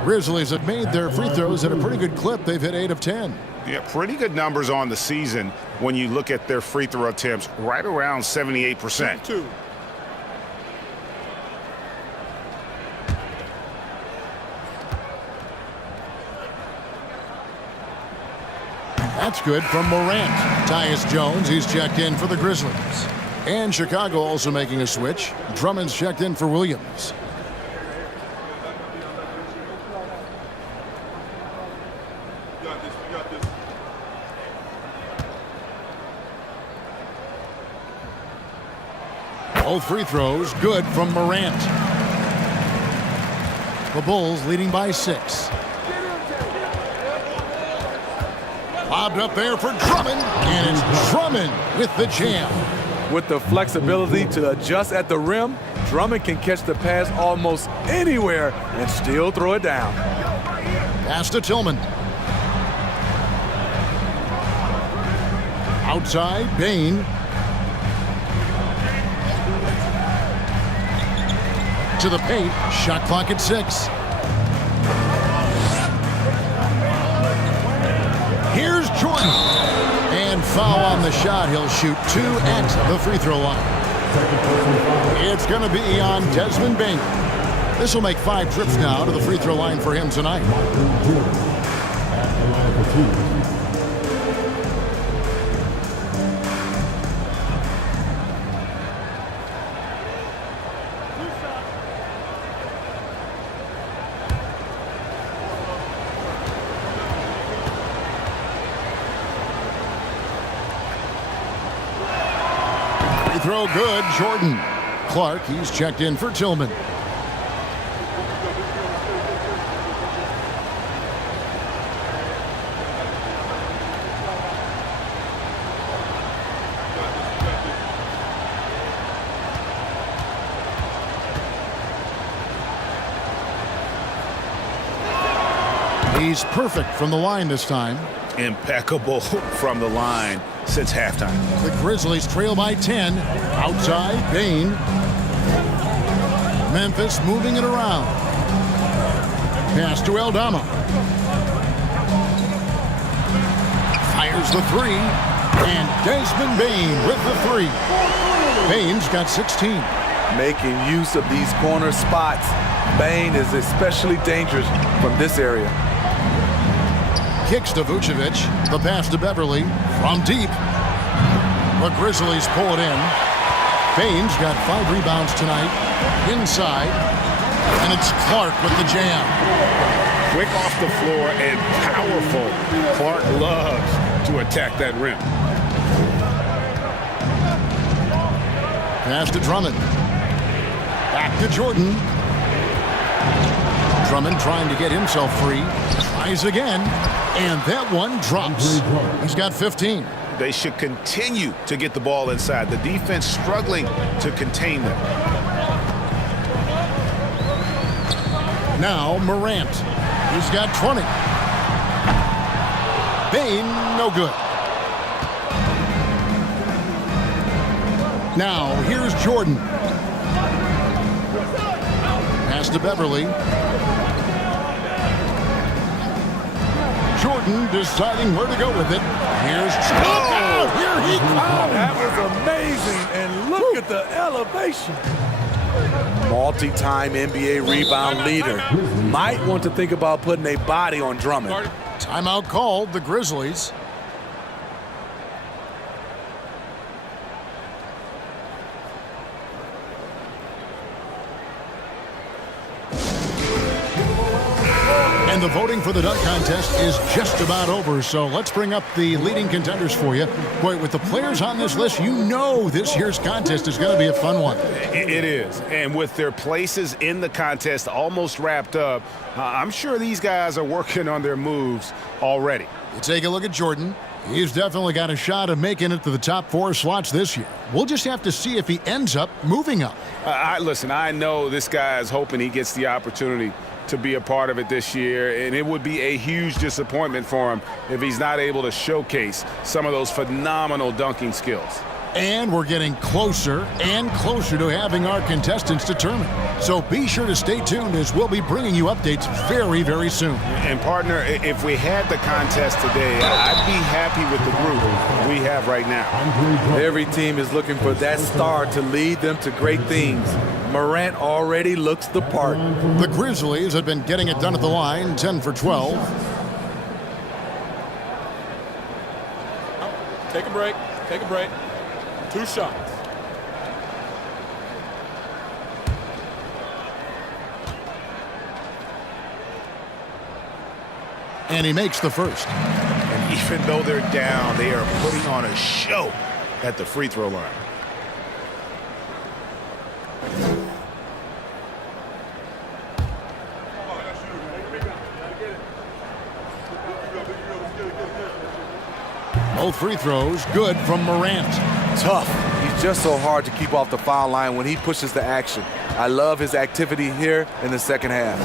Grizzlies have made their free throws at a pretty good clip. They've hit 8 of 10. Yeah, pretty good numbers on the season when you look at their free throw attempts, right around 78%. 2. That's good from Morant. Tyus Jones, he's checked in for the Grizzlies. And Chicago also making a switch. Drummond's checked in for Williams. Both free throws good from Morant. The Bulls leading by 6. Lobbed up there for Drummond, and it's Drummond with the jam. With the flexibility to adjust at the rim, Drummond can catch the pass almost anywhere and still throw it down. Pass to Tillman. Outside, Bane. To the paint, shot clock at 6. Here's Jordan. And foul on the shot. He'll shoot 2 at the free throw line. It's going to be on Desmond Bane. This will make 5 trips now to the free throw line for him tonight. Throw good, Jordan. Clark, he's checked in for Tillman. He's perfect from the line this time. Impeccable from the line since halftime. The Grizzlies trail by 10. Outside, Bain. Memphis moving it around. Pass to Aldama. Fires the three. And Desmond Bain with the three. Bain's got 16. Making use of these corner spots. Bain is especially dangerous from this area. Kicks to Vucevic. The pass to Beverly from deep. The Grizzlies pull it in. Bain's got 5 rebounds tonight. Inside. And it's Clark with the jam. Quick off the floor and powerful. Clark loves to attack that rim. Pass to Drummond. Back to Jordan. Drummond trying to get himself free. Tries again. And that one drops. He's got 15. They should continue to get the ball inside. The defense struggling to contain them. Now Morant. He's got 20. Bain, no good. Now here's Jordan. Pass to Beverly. Jordan deciding where to go with it. Here's here he comes. That was amazing, and look at the elevation. Multi-time NBA rebound leader. Might want to think about putting a body on Drummond. Timeout called, the Grizzlies. And the voting for the dunk contest is just about over, so let's bring up the leading contenders for you. Boy, with the players on this list, you know this year's contest is going to be a fun one. It is. And with their places in the contest almost wrapped up, I'm sure these guys are working on their moves already. You take a look at Jordan. He's definitely got a shot of making it to the top 4 slots this year. We'll just have to see if he ends up moving up. Listen, I know this guy is hoping he gets the opportunity to be a part of it this year, and it would be a huge disappointment for him if he's not able to showcase some of those phenomenal dunking skills. And we're getting closer and closer to having our contestants determined. So be sure to stay tuned as we'll be bringing you updates very, very soon. And partner, if we had the contest today, I'd be happy with the group we have right now. Every team is looking for that star to lead them to great things. Morant already looks the part. The Grizzlies have been getting it done at the line, 10 for 12. Take a break. Take a break. 2 shots. And he makes the first. And even though they're down, they are putting on a show at the free throw line. Both free throws good from Morant. Tough. He's just so hard to keep off the foul line when he pushes the action. I love his activity here in the second half.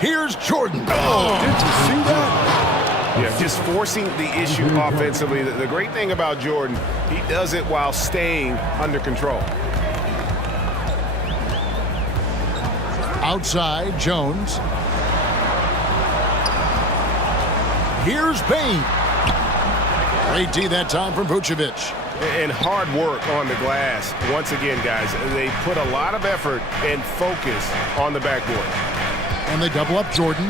Here's Jordan. Oh, did you see that? Yeah, just forcing the issue offensively. The great thing about Jordan, he does it while staying under control. Outside, Jones. Here's Bain. Great D that time from Vucevic. And hard work on the glass. Once again, guys, they put a lot of effort and focus on the backboard. And they double up Jordan.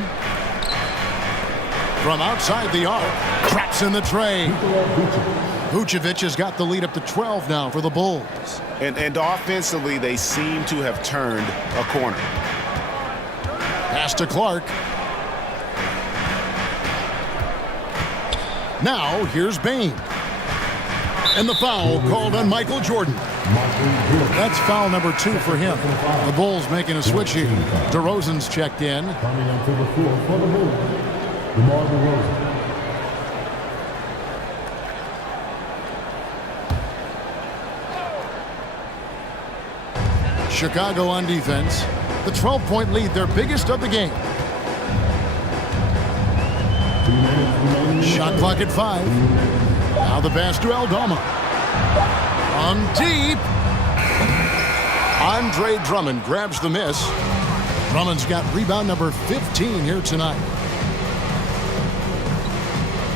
From outside the arc, traps in the tray. Vucevic has got the lead up to 12 now for the Bulls. And offensively, they seem to have turned a corner. Pass to Clark. Now, here's Bain. And the foul called on Michael Jordan. That's foul number 2 for him. The Bulls making a switch here. DeRozan's checked in. Coming onto the floor for the Bulls, DeMar DeRozan. Chicago on defense. The 12-point lead, their biggest of the game. Shot clock at 5. Now the pass to Aldama. From deep. Andre Drummond grabs the miss. Drummond's got rebound number 15 here tonight.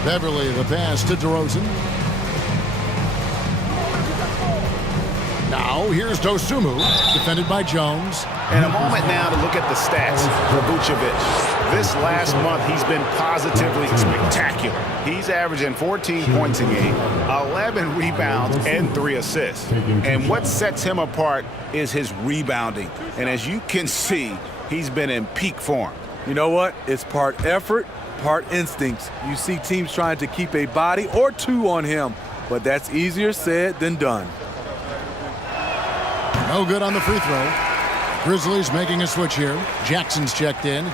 Beverly the pass to DeRozan. Now here's Dosunmu, defended by Jones. And a moment now to look at the stats for Vucevic. This last month, he's been positively spectacular. He's averaging 14 points a game, 11 rebounds, and 3 assists. And what sets him apart is his rebounding. And as you can see, he's been in peak form. You know what? It's part effort, part instincts. You see teams trying to keep a body or two on him, but that's easier said than done. No good on the free throw. Grizzlies making a switch here. Jackson's checked in.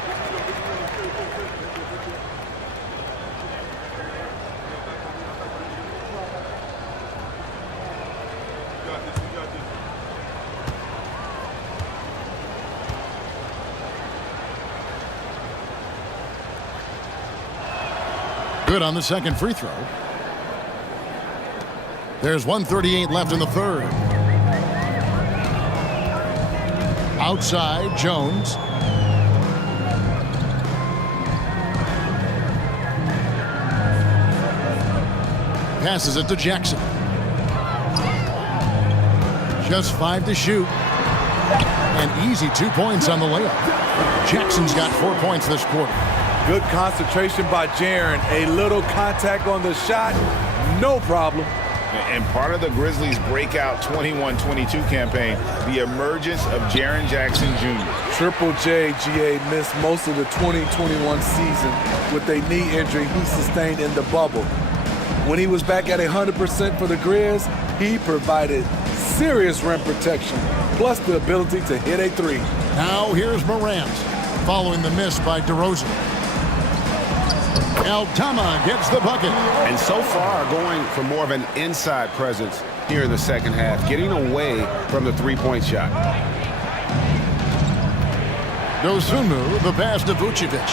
Good on the second free throw. There's 1:38 left in the third. Outside, Jones. Passes it to Jackson. Just 5 to shoot. And easy 2 points on the layup. Jackson's got 4 points this quarter. Good concentration by Jaren. A little contact on the shot, no problem. And part of the Grizzlies' breakout 21-22 campaign, the emergence of Jaren Jackson Jr. Triple J, GA, missed most of the 2021 season with a knee injury he sustained in the bubble. When he was back at 100% for the Grizz, he provided serious rim protection, plus the ability to hit a three. Now here's Morant, following the miss by DeRozan. Aldama gets the bucket. And so far, going for more of an inside presence here in the second half, getting away from the three-point shot. Dosunmu, the pass to Vucevic.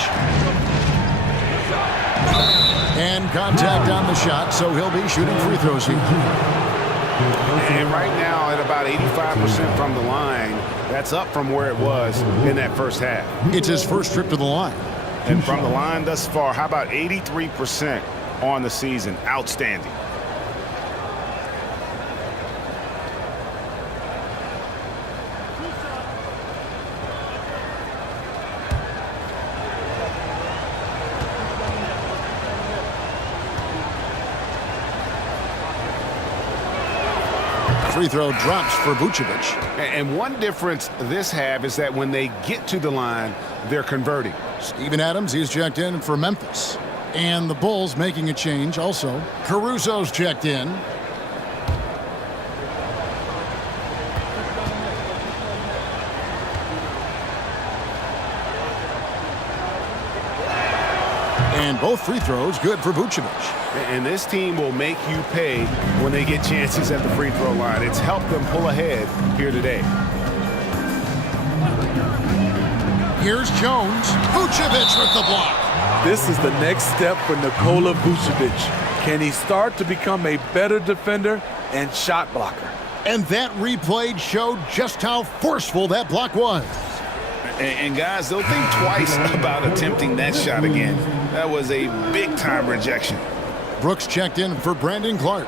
And contact on the shot, so he'll be shooting free throws here. And right now, at about 85% from the line, that's up from where it was in that first half. It's his first trip to the line. And from the line thus far, how about 83% on the season? Outstanding. Free throw drops for Vucevic. And one difference this half is that when they get to the line, they're converting. Steven Adams, he's checked in for Memphis. And the Bulls making a change also. Caruso's checked in. And both free throws good for Vucevic. And this team will make you pay when they get chances at the free throw line. It's helped them pull ahead here today. Here's Jones. Vucevic with the block. This is the next step for Nikola Vucevic. Can he start to become a better defender and shot blocker? And that replay showed just how forceful that block was. And guys, they'll think twice about attempting that shot again. That was a big-time rejection. Brooks checked in for Brandon Clark.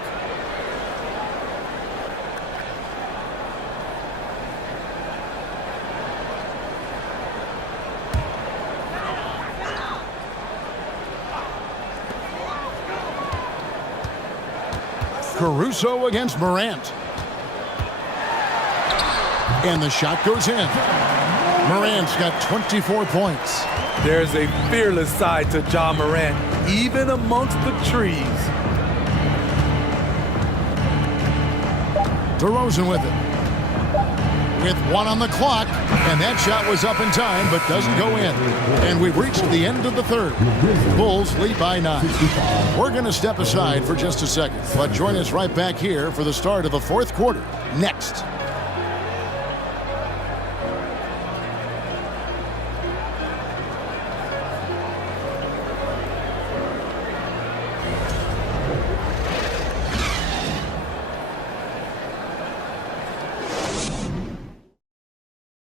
Caruso against Morant. And the shot goes in. Morant's got 24 points. There's a fearless side to Ja Morant, even amongst the trees. DeRozan with it. With 1 on the clock, and that shot was up in time, but doesn't go in. And we've reached the end of the third. Bulls lead by 9. We're going to step aside for just a second, but join us right back here for the start of the fourth quarter. Next.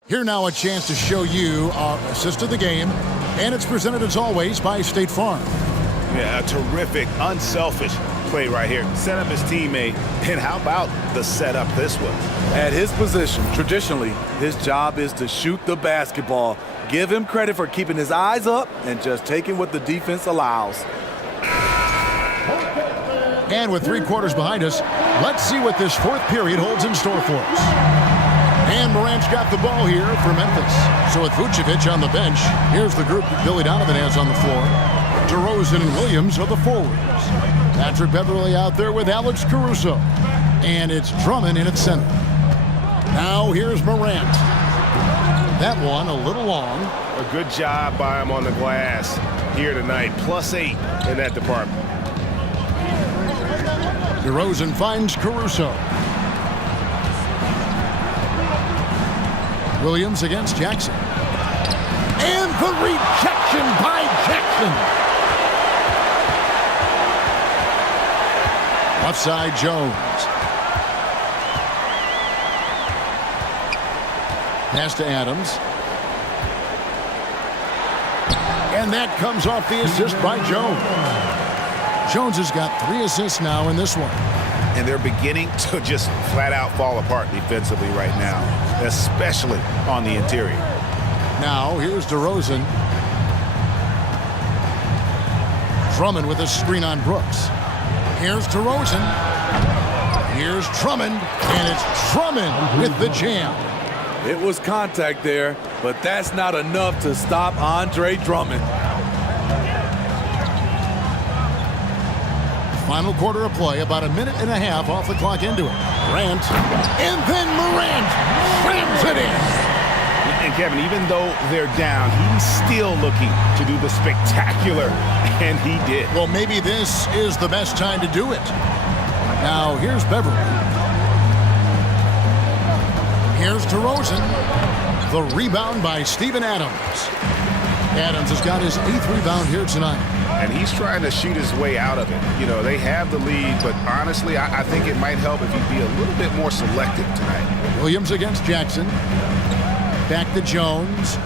Here now a chance to show you our assist of the game, and it's presented as always by State Farm. Yeah, a terrific, unselfish play right here. Set up his teammate, and how about the setup this was? At his position, traditionally, his job is to shoot the basketball. Give him credit for keeping his eyes up and just taking what the defense allows. And with 3 quarters behind us, let's see what this fourth period holds in store for us. And Morant's got the ball here for Memphis. So with Vucevic on the bench, here's the group that Billy Donovan has on the floor. DeRozan and Williams are the forwards. Patrick Beverley out there with Alex Caruso. And it's Drummond in its center. Now here's Morant. That one a little long. A good job by him on the glass here tonight. +8 in that department. DeRozan finds Caruso. Williams against Jackson. And the rejection by Jackson. Left side, Jones. Pass to Adams. And that comes off the assist by Jones. Jones has got 3 assists now in this one. And they're beginning to just flat out fall apart defensively right now, especially on the interior. Now here's DeRozan. Drummond with a screen on Brooks. Here's DeRozan. Here's Drummond. And it's Drummond with the jam. It was contact there, but that's not enough to stop Andre Drummond. Final quarter of play, about a minute and a half off the clock into it. Morant, and then Morant slams it in. And Kevin, even though they're down, he's still looking to do the spectacular, and he did. Well, maybe this is the best time to do it. Now, here's Beverly. Here's DeRozan. The rebound by Steven Adams. Adams has got his 8th rebound here tonight. And he's trying to shoot his way out of it. You know, they have the lead, but honestly, I think it might help if he'd be a little bit more selective tonight. Williams against Jackson. Back to Jones.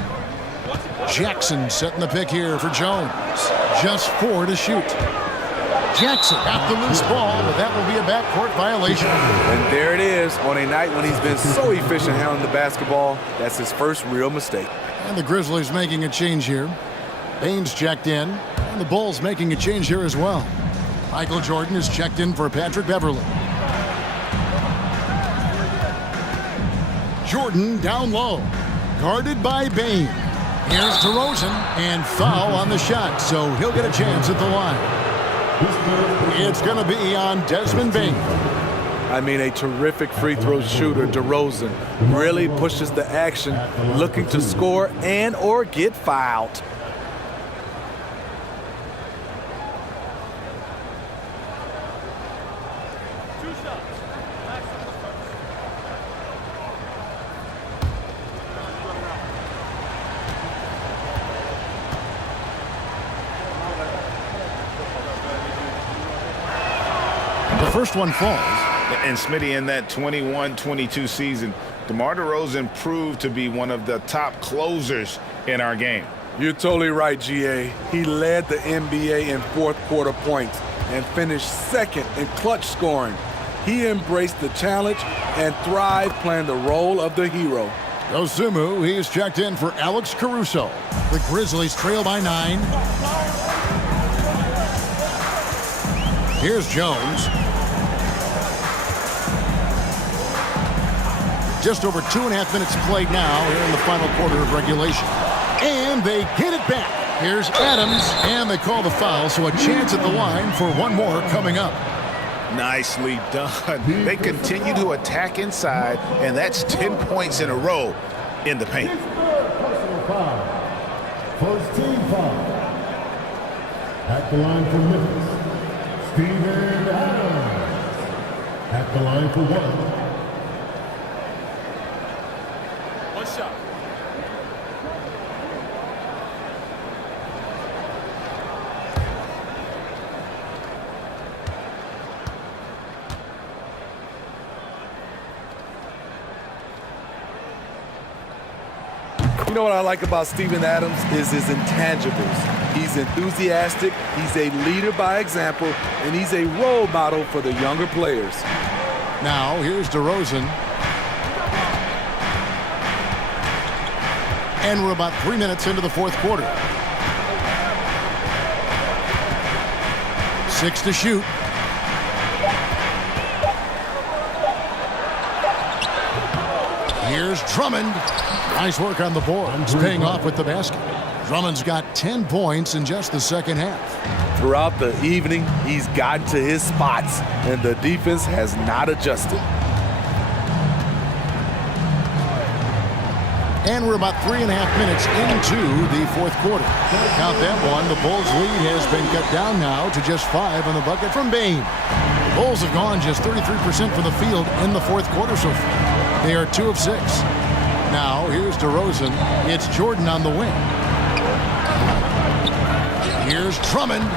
Jackson setting the pick here for Jones. Just 4 to shoot. Jackson got the loose ball, but that will be a backcourt violation. And there it is on a night when he's been so efficient handling the basketball. That's his first real mistake. And the Grizzlies making a change here. Baines checked in, and the Bulls making a change here as well. Michael Jordan is checked in for Patrick Beverley. Jordan down low, guarded by Bain. Here's DeRozan, and foul on the shot, so he'll get a chance at the line. It's going to be on Desmond Bain. I mean, a terrific free throw shooter, DeRozan, really pushes the action, looking to score and or get fouled. The first one falls. And Smitty, in that 21-22 season, DeMar DeRozan proved to be one of the top closers in our game. You're totally right, GA. He led the NBA in fourth quarter points and finished second in clutch scoring. He embraced the challenge and thrived playing the role of the hero. Dosunmu, he's checked in for Alex Caruso. The Grizzlies trail by 9. Here's Jones. Just over 2.5 minutes played now here in the final quarter of regulation. And they get it back. Here's Adams, and they call the foul, so a chance at the line for one more coming up. Nicely done. They continue to attack inside, and that's 10 points in a row in the paint. First team foul. At the line for Memphis, Steven Adams. At the line for 1. One shot. You know what I like about Steven Adams is his intangibles. He's enthusiastic, he's a leader by example, and he's a role model for the younger players. Now, here's DeRozan. And we're about 3 minutes into the fourth quarter. 6 to shoot. Here's Drummond. Nice work on the boards, paying off with the basket. Drummond's got 10 points in just the second half. Throughout the evening, he's gotten to his spots, and the defense has not adjusted. And we're about 3.5 minutes into the fourth quarter. Count that one. The Bulls' lead has been cut down now to just 5 on the bucket from Bane. The Bulls have gone just 33% from the field in the fourth quarter so far. They are 2 of 6. Now, here's DeRozan. It's Jordan on the wing. Here's Drummond.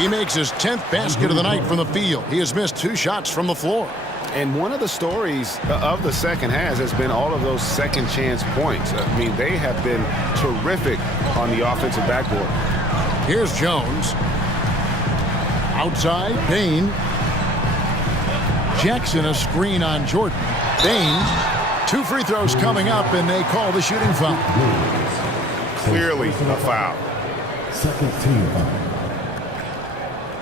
He makes his 10th basket of the night from the field. He has missed 2 shots from the floor. And one of the stories of the second half has been all of those second chance points. I mean, they have been terrific on the offensive backboard. Here's Jones. Outside, Bane. Jackson, a screen on Jordan. Bane. 2 free throws coming up, and they call the shooting foul. Clearly a foul. Second team foul.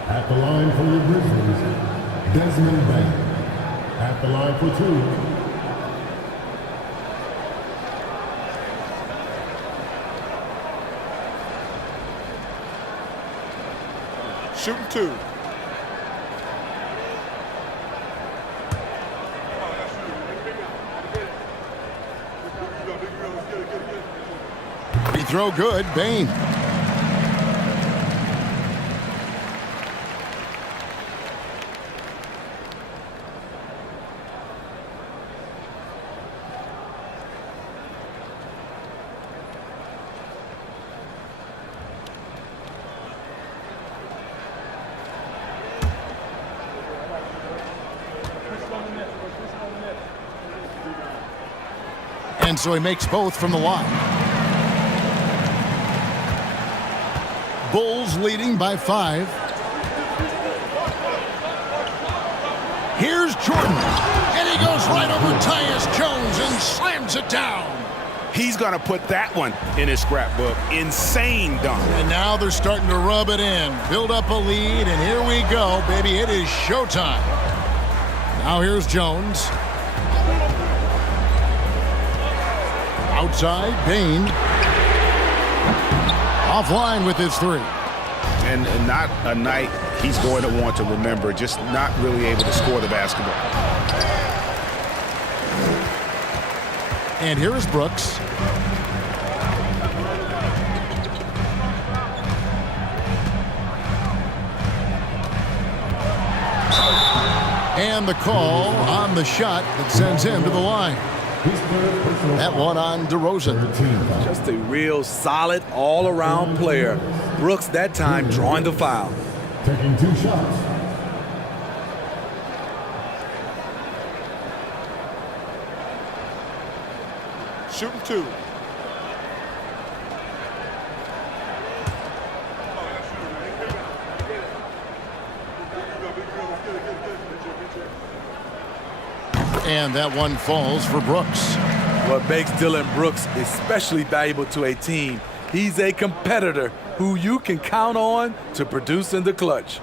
At the line for the Grizzlies, Desmond Bain. At the line for 2. Shooting 2. Free throw good, Bane. And so he makes both from the line. Bulls leading by 5. Here's Jordan. And he goes right over Tyus Jones and slams it down. He's going to put that one in his scrapbook. Insane dunk. And now they're starting to rub it in. Build up a lead, and here we go, baby. It is showtime. Now here's Jones. Outside, Bane. Offline with his 3. And not a night he's going to want to remember, just not really able to score the basketball. And here is Brooks. And the call on the shot that sends him to the line. That one on DeRozan. Just a real solid all-around player. Brooks that time drawing the foul. Taking 2 shots. Shooting 2. And that one falls for Brooks. What makes Dylan Brooks especially valuable to a team, he's a competitor who you can count on to produce in the clutch.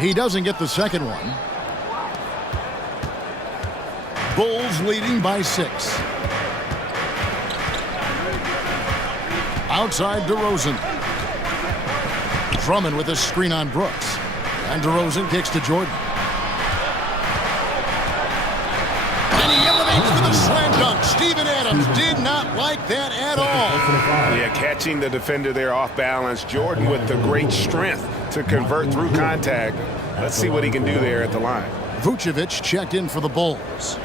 He doesn't get the second one. Bulls leading by 6. Outside DeRozan. Drummond with a screen on Brooks. And DeRozan kicks to Jordan. And he elevates for the slam dunk. Steven Adams did not like that at all. Yeah, catching the defender there off balance. Jordan with the great strength to convert through contact. Let's see what he can do there at the line. Vucevic checked in for the Bulls.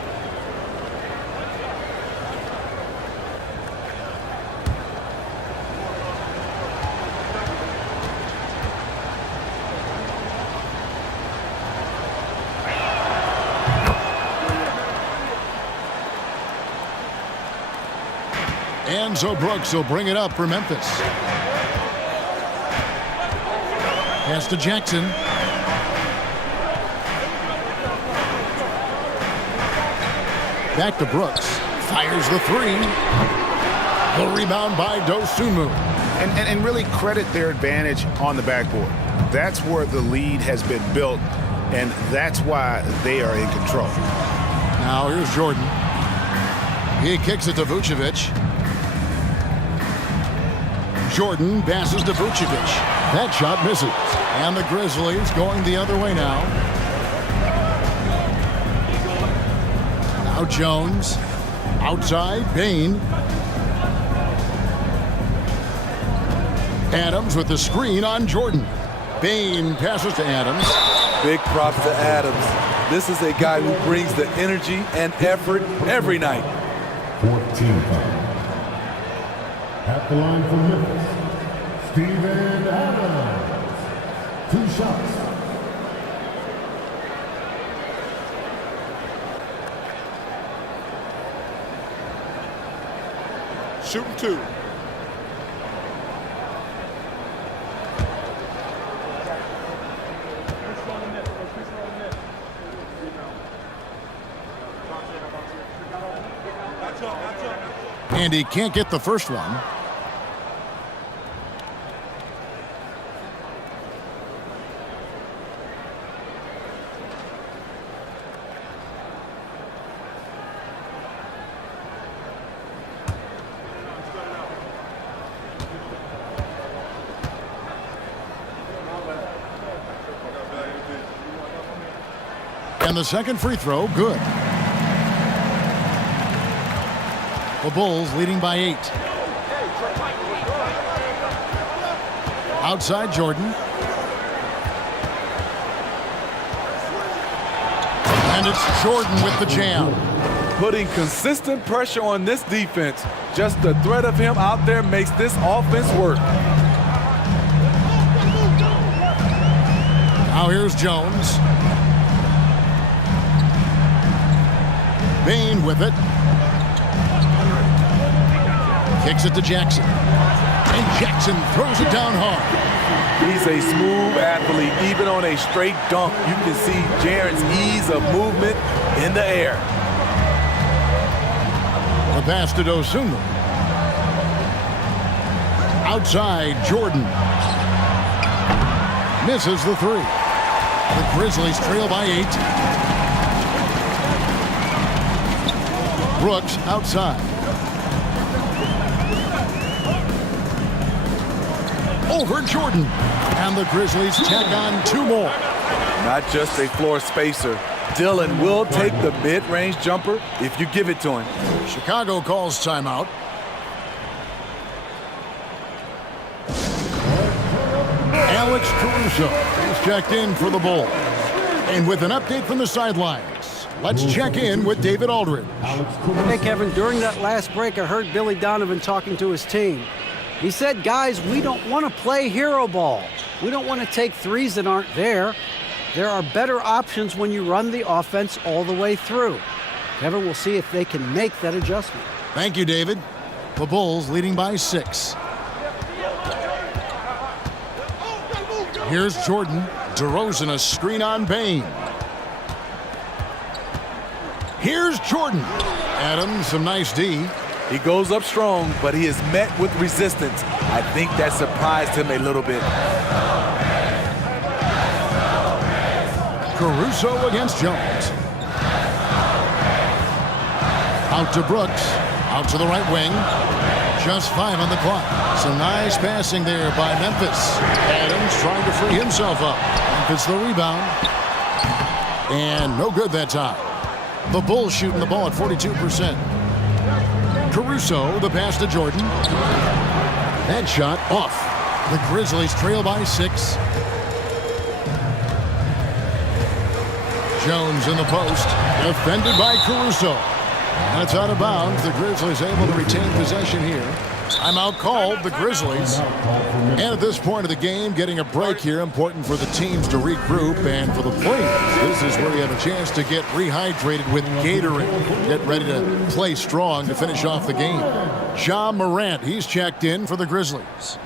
Alonzo Brooks will bring it up for Memphis. Pass to Jackson. Back to Brooks. Fires the three. The rebound by Dosunmu. And really credit their advantage on the backboard. That's where the lead has been built, and that's why they are in control. Now here's Jordan. He kicks it to Vucevic. Jordan passes to Vucevic. That shot misses. And the Grizzlies going the other way now. Now Jones. Outside, Bain. Adams with the screen on Jordan. Bain passes to Adams. Big props to Adams. This is a guy who brings the energy and effort every night. 14 foul. At the line for Memphis, Steven Adams. 2 shots. Shooting 2. And he can't get the first one. And the second free throw, good. The Bulls leading by 8. Outside Jordan. And it's Jordan with the jam. Putting consistent pressure on this defense. Just the threat of him out there makes this offense work. Now here's Jones. Bain with it. Kicks it to Jackson. And Jackson throws it down hard. He's a smooth athlete. Even on a straight dunk, you can see Jaren's ease of movement in the air. The pass to Dosunmu. Outside, Jordan. Misses the three. The Grizzlies trail by 8. Brooks outside. Over Jordan. And the Grizzlies tack on 2 more. Not just a floor spacer. Dillon will take the mid-range jumper if you give it to him. Chicago calls timeout. Alex Caruso is checked in for the Bulls. And with an update from the sidelines, let's check in with David Aldridge. Hey, Kevin, during that last break, I heard Billy Donovan talking to his team. He said, guys, we don't want to play hero ball. We don't want to take threes that aren't there. There are better options when you run the offense all the way through. Kevin, we'll see if they can make that adjustment. Thank you, David. The Bulls leading by 6. Here's Jordan. DeRozan a screen on Bain. Here's Jordan. Adams, some nice D. He goes up strong, but he is met with resistance. I think that surprised him a little bit. Caruso against Jones. Out to Brooks. Out to the right wing. Just 5 on the clock. Some nice passing there by Memphis. Adams trying to free himself up. Memphis the rebound. And no good that time. The Bulls shooting the ball at 42%. Caruso, the pass to Jordan. That shot off. The Grizzlies trail by 6. Jones in the post. Defended by Caruso. That's out of bounds. The Grizzlies able to retain possession here. Timeout called, the Grizzlies. And at this point of the game, getting a break here, important for the teams to regroup. And for the players, this is where you have a chance to get rehydrated with Gatorade. Get ready to play strong to finish off the game. Morant, he's checked in for the Grizzlies.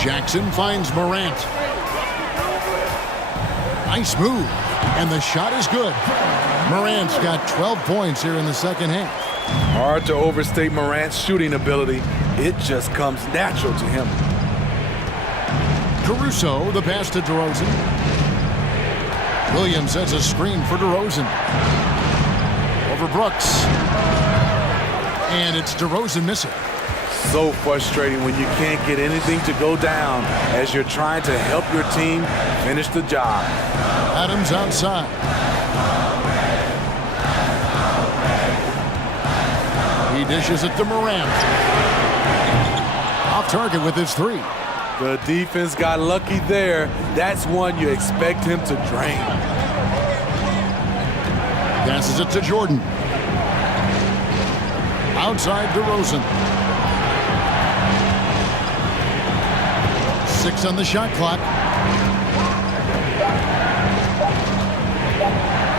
Jackson finds Morant. Nice move. And the shot is good. Morant's got 12 points here in the second half. Hard to overstate Morant's shooting ability. It just comes natural to him. Caruso, the pass to DeRozan. Williams sets a screen for DeRozan. Over Brooks. And it's DeRozan missing. So frustrating when you can't get anything to go down as you're trying to help your team finish the job. Adams outside. He dishes it to Morant. Off target with his three. The defense got lucky there. That's one you expect him to drain. Passes it to Jordan. Outside DeRozan. 6 on the shot clock.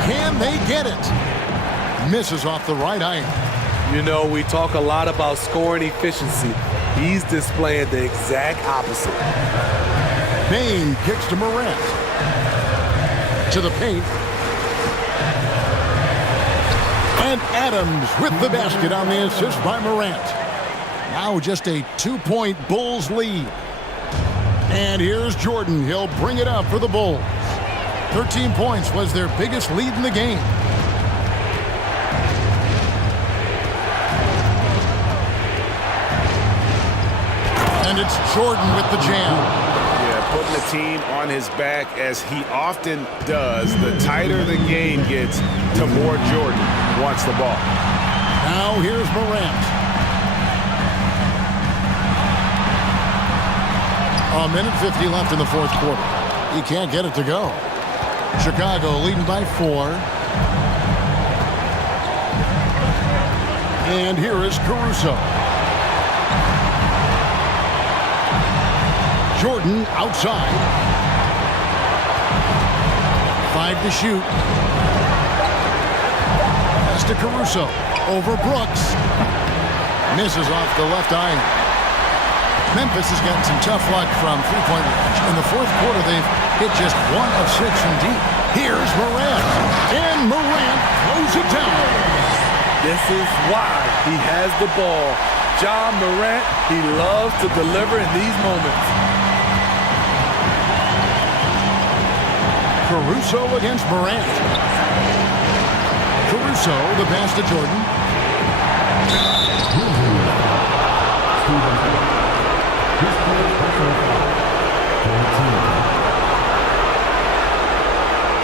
Can they get it? Misses off the right iron. You know, we talk a lot about scoring efficiency. He's displaying the exact opposite. Bain kicks to Morant. To the paint. And Adams with the basket on the assist by Morant. Now just a 2-point Bulls lead. And here's Jordan. He'll bring it up for the Bulls. 13 points was their biggest lead in the game. And it's Jordan with the jam. Yeah, putting the team on his back as he often does. The tighter the game gets, the more Jordan wants the ball. Now here's Morant. A minute 50 left in the fourth quarter. He can't get it to go. Chicago leading by 4. And here is Caruso. Jordan outside. 5 to shoot. Pass to Caruso. Over Brooks. Misses off the left iron. Memphis has gotten some tough luck from three-point range. In the fourth quarter, they've hit just 1 of 6 from deep. Here's Morant. And Morant throws it down. This is why he has the ball. Morant, he loves to deliver in these moments. Caruso against Morant. Caruso, the pass to Jordan.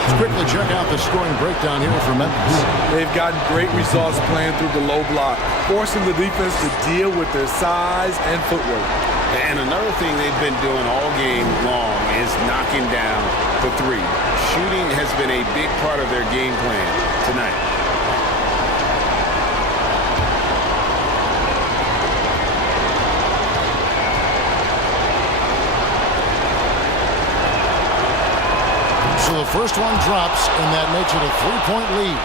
Let's quickly check out the scoring breakdown here for Memphis. They've gotten great results playing through the low block, forcing the defense to deal with their size and footwork. And another thing they've been doing all game long is knocking down the three. Shooting has been a big part of their game plan tonight. So the first one drops, and that makes it a 3-point lead.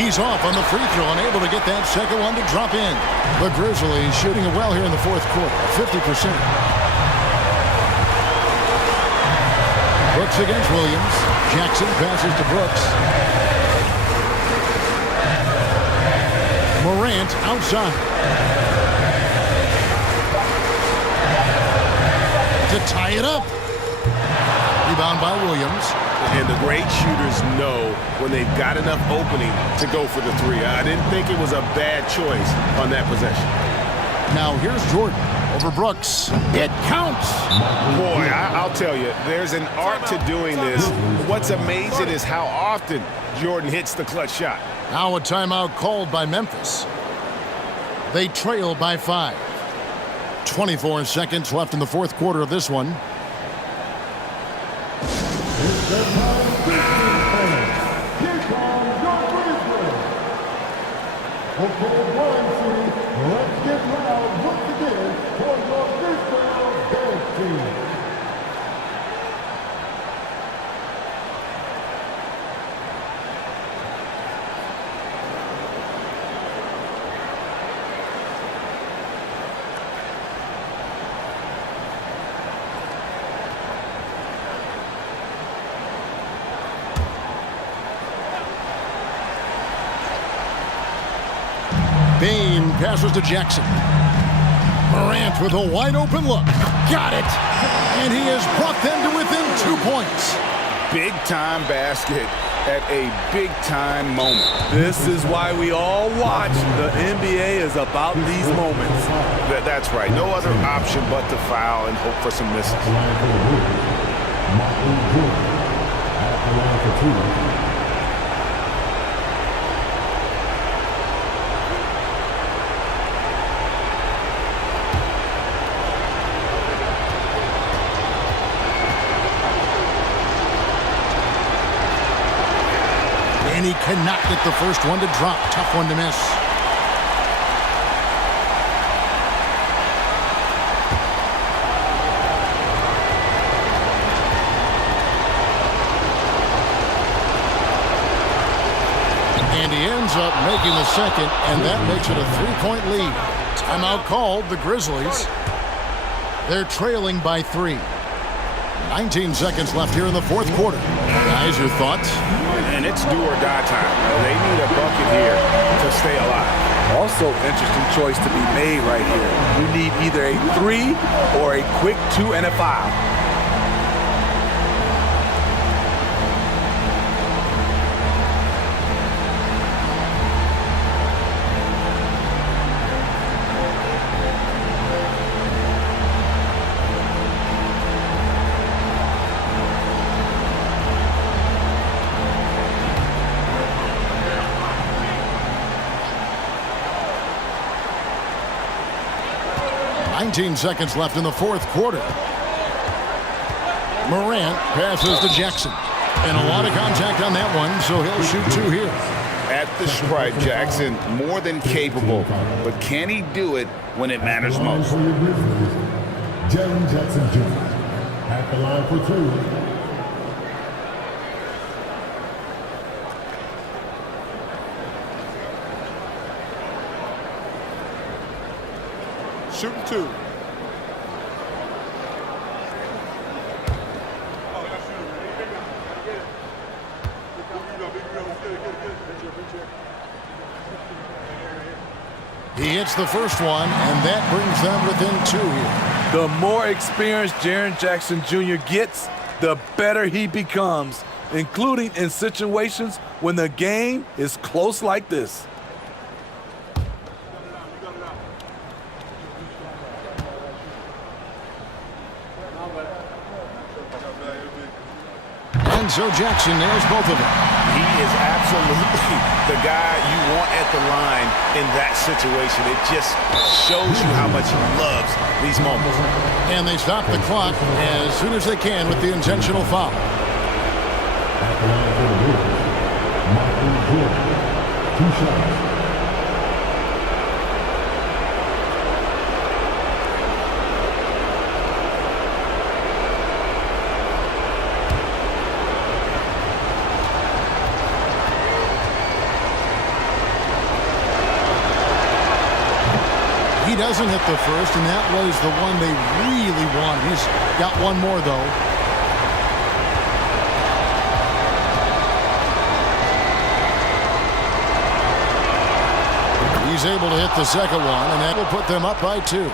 He's off on the free throw, unable to get that second one to drop in. The Grizzlies shooting it well here in the fourth quarter, 50%. Brooks against Williams. Jackson passes to Brooks. Morant outside. to tie it up. Rebound by Williams. And the great shooters know when they've got enough opening to go for the three. I didn't think it was a bad choice on that possession. Now here's Jordan over Brooks. It counts. Boy, I'll tell you, there's an art to doing this. What's amazing is how often Jordan hits the clutch shot. Now a timeout called by Memphis. They trail by 5. 24 seconds left in the fourth quarter of this one. Let's get loud once again for your Grizzlies dance team. Bain passes to Jackson. Morant with a wide open look. Got it. And he has brought them to within 2 points. Big time basket at a big time moment. This is why we all watch. The NBA is about these moments. That's right. No other option but to foul and hope for some misses. At the line for the Grizzlies, Martin Jordan. At the line for 2. And he cannot get the first one to drop. Tough one to miss. And he ends up making the second, and that makes it a 3-point lead. Timeout called, the Grizzlies. They're trailing by 3. 19 seconds left here in the fourth quarter. Guys, your thoughts? And it's do or die time. They need a bucket here to stay alive. Also, interesting choice to be made right here. You need either a 3 or a quick 2 and a foul. Seconds left in the fourth quarter. Morant passes to Jackson. And a lot of contact on that one, so he'll shoot 2 here. At the stripe, Jackson more than capable, but can he do it when it matters most? For your Grizzlies, Jaren Jackson Jr. At the line for 2. Shooting 2. He hits the first one, and that brings them within 2 here. The more experienced Jaren Jackson Jr. gets, the better he becomes, including in situations when the game is close like this. And so Jackson nails both of them. He is absolutely the guy you want at the line in that situation. It just shows you how much he loves these moments. And they stop the clock as soon as they can with the intentional foul. At the line for the Grizzlies, Martin Jordan. 2 shots. He doesn't hit the first, and that was the one they really want. He's got one more, though. He's able to hit the second one, and that will put them up by 2.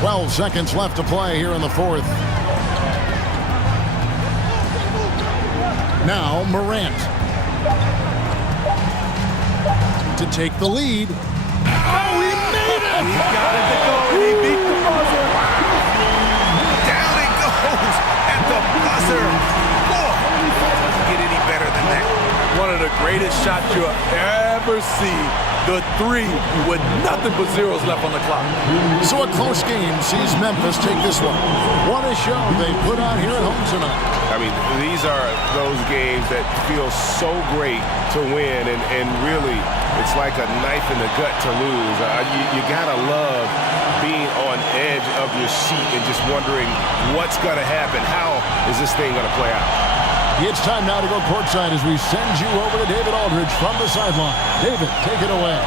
12 seconds left to play here in the fourth. Now Morant to take the lead. Oh, he made it! He got it to go, and he beat the buzzer. Down it goes at the buzzer. Boy, doesn't get any better than that. One of the greatest shots you'll ever see. The three with nothing but zeros left on the clock. So a close game sees Memphis take this one. What a show they put on here at home tonight. I mean, these are those games that feel so great to win, and really, it's like a knife in the gut to lose. You gotta love being on edge of your seat and just wondering what's gonna happen. How is this thing gonna play out? It's time now to go courtside as we send you over to David Aldridge from the sideline. David, take it away.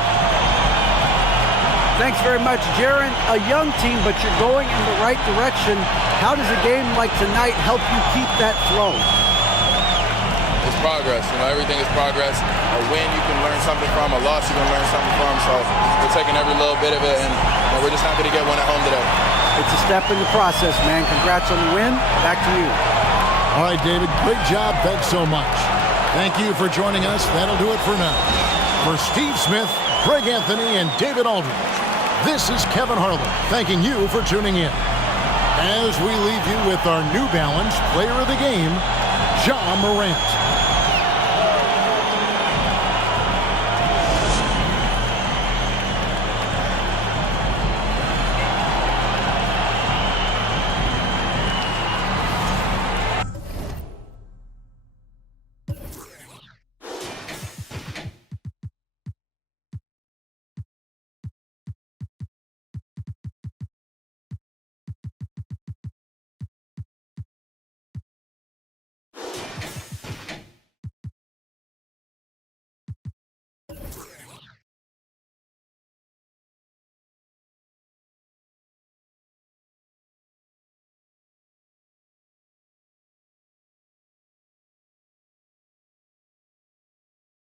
Thanks very much, Jaron. A young team, but you're going in the right direction. How does a game like tonight help you keep that flow? It's progress. Everything is progress. A win you can learn something from. A loss you can learn something from. So we're taking every little bit of it, and we're just happy to get one at home today. It's a step in the process, man. Congrats on the win. Back to you. All right, David, great job. Thanks so much. Thank you for joining us. That'll do it for now. For Steve Smith, Greg Anthony, and David Aldridge, this is Kevin Harlan thanking you for tuning in. As we leave you with our New Balance Player of the Game, Ja Morant.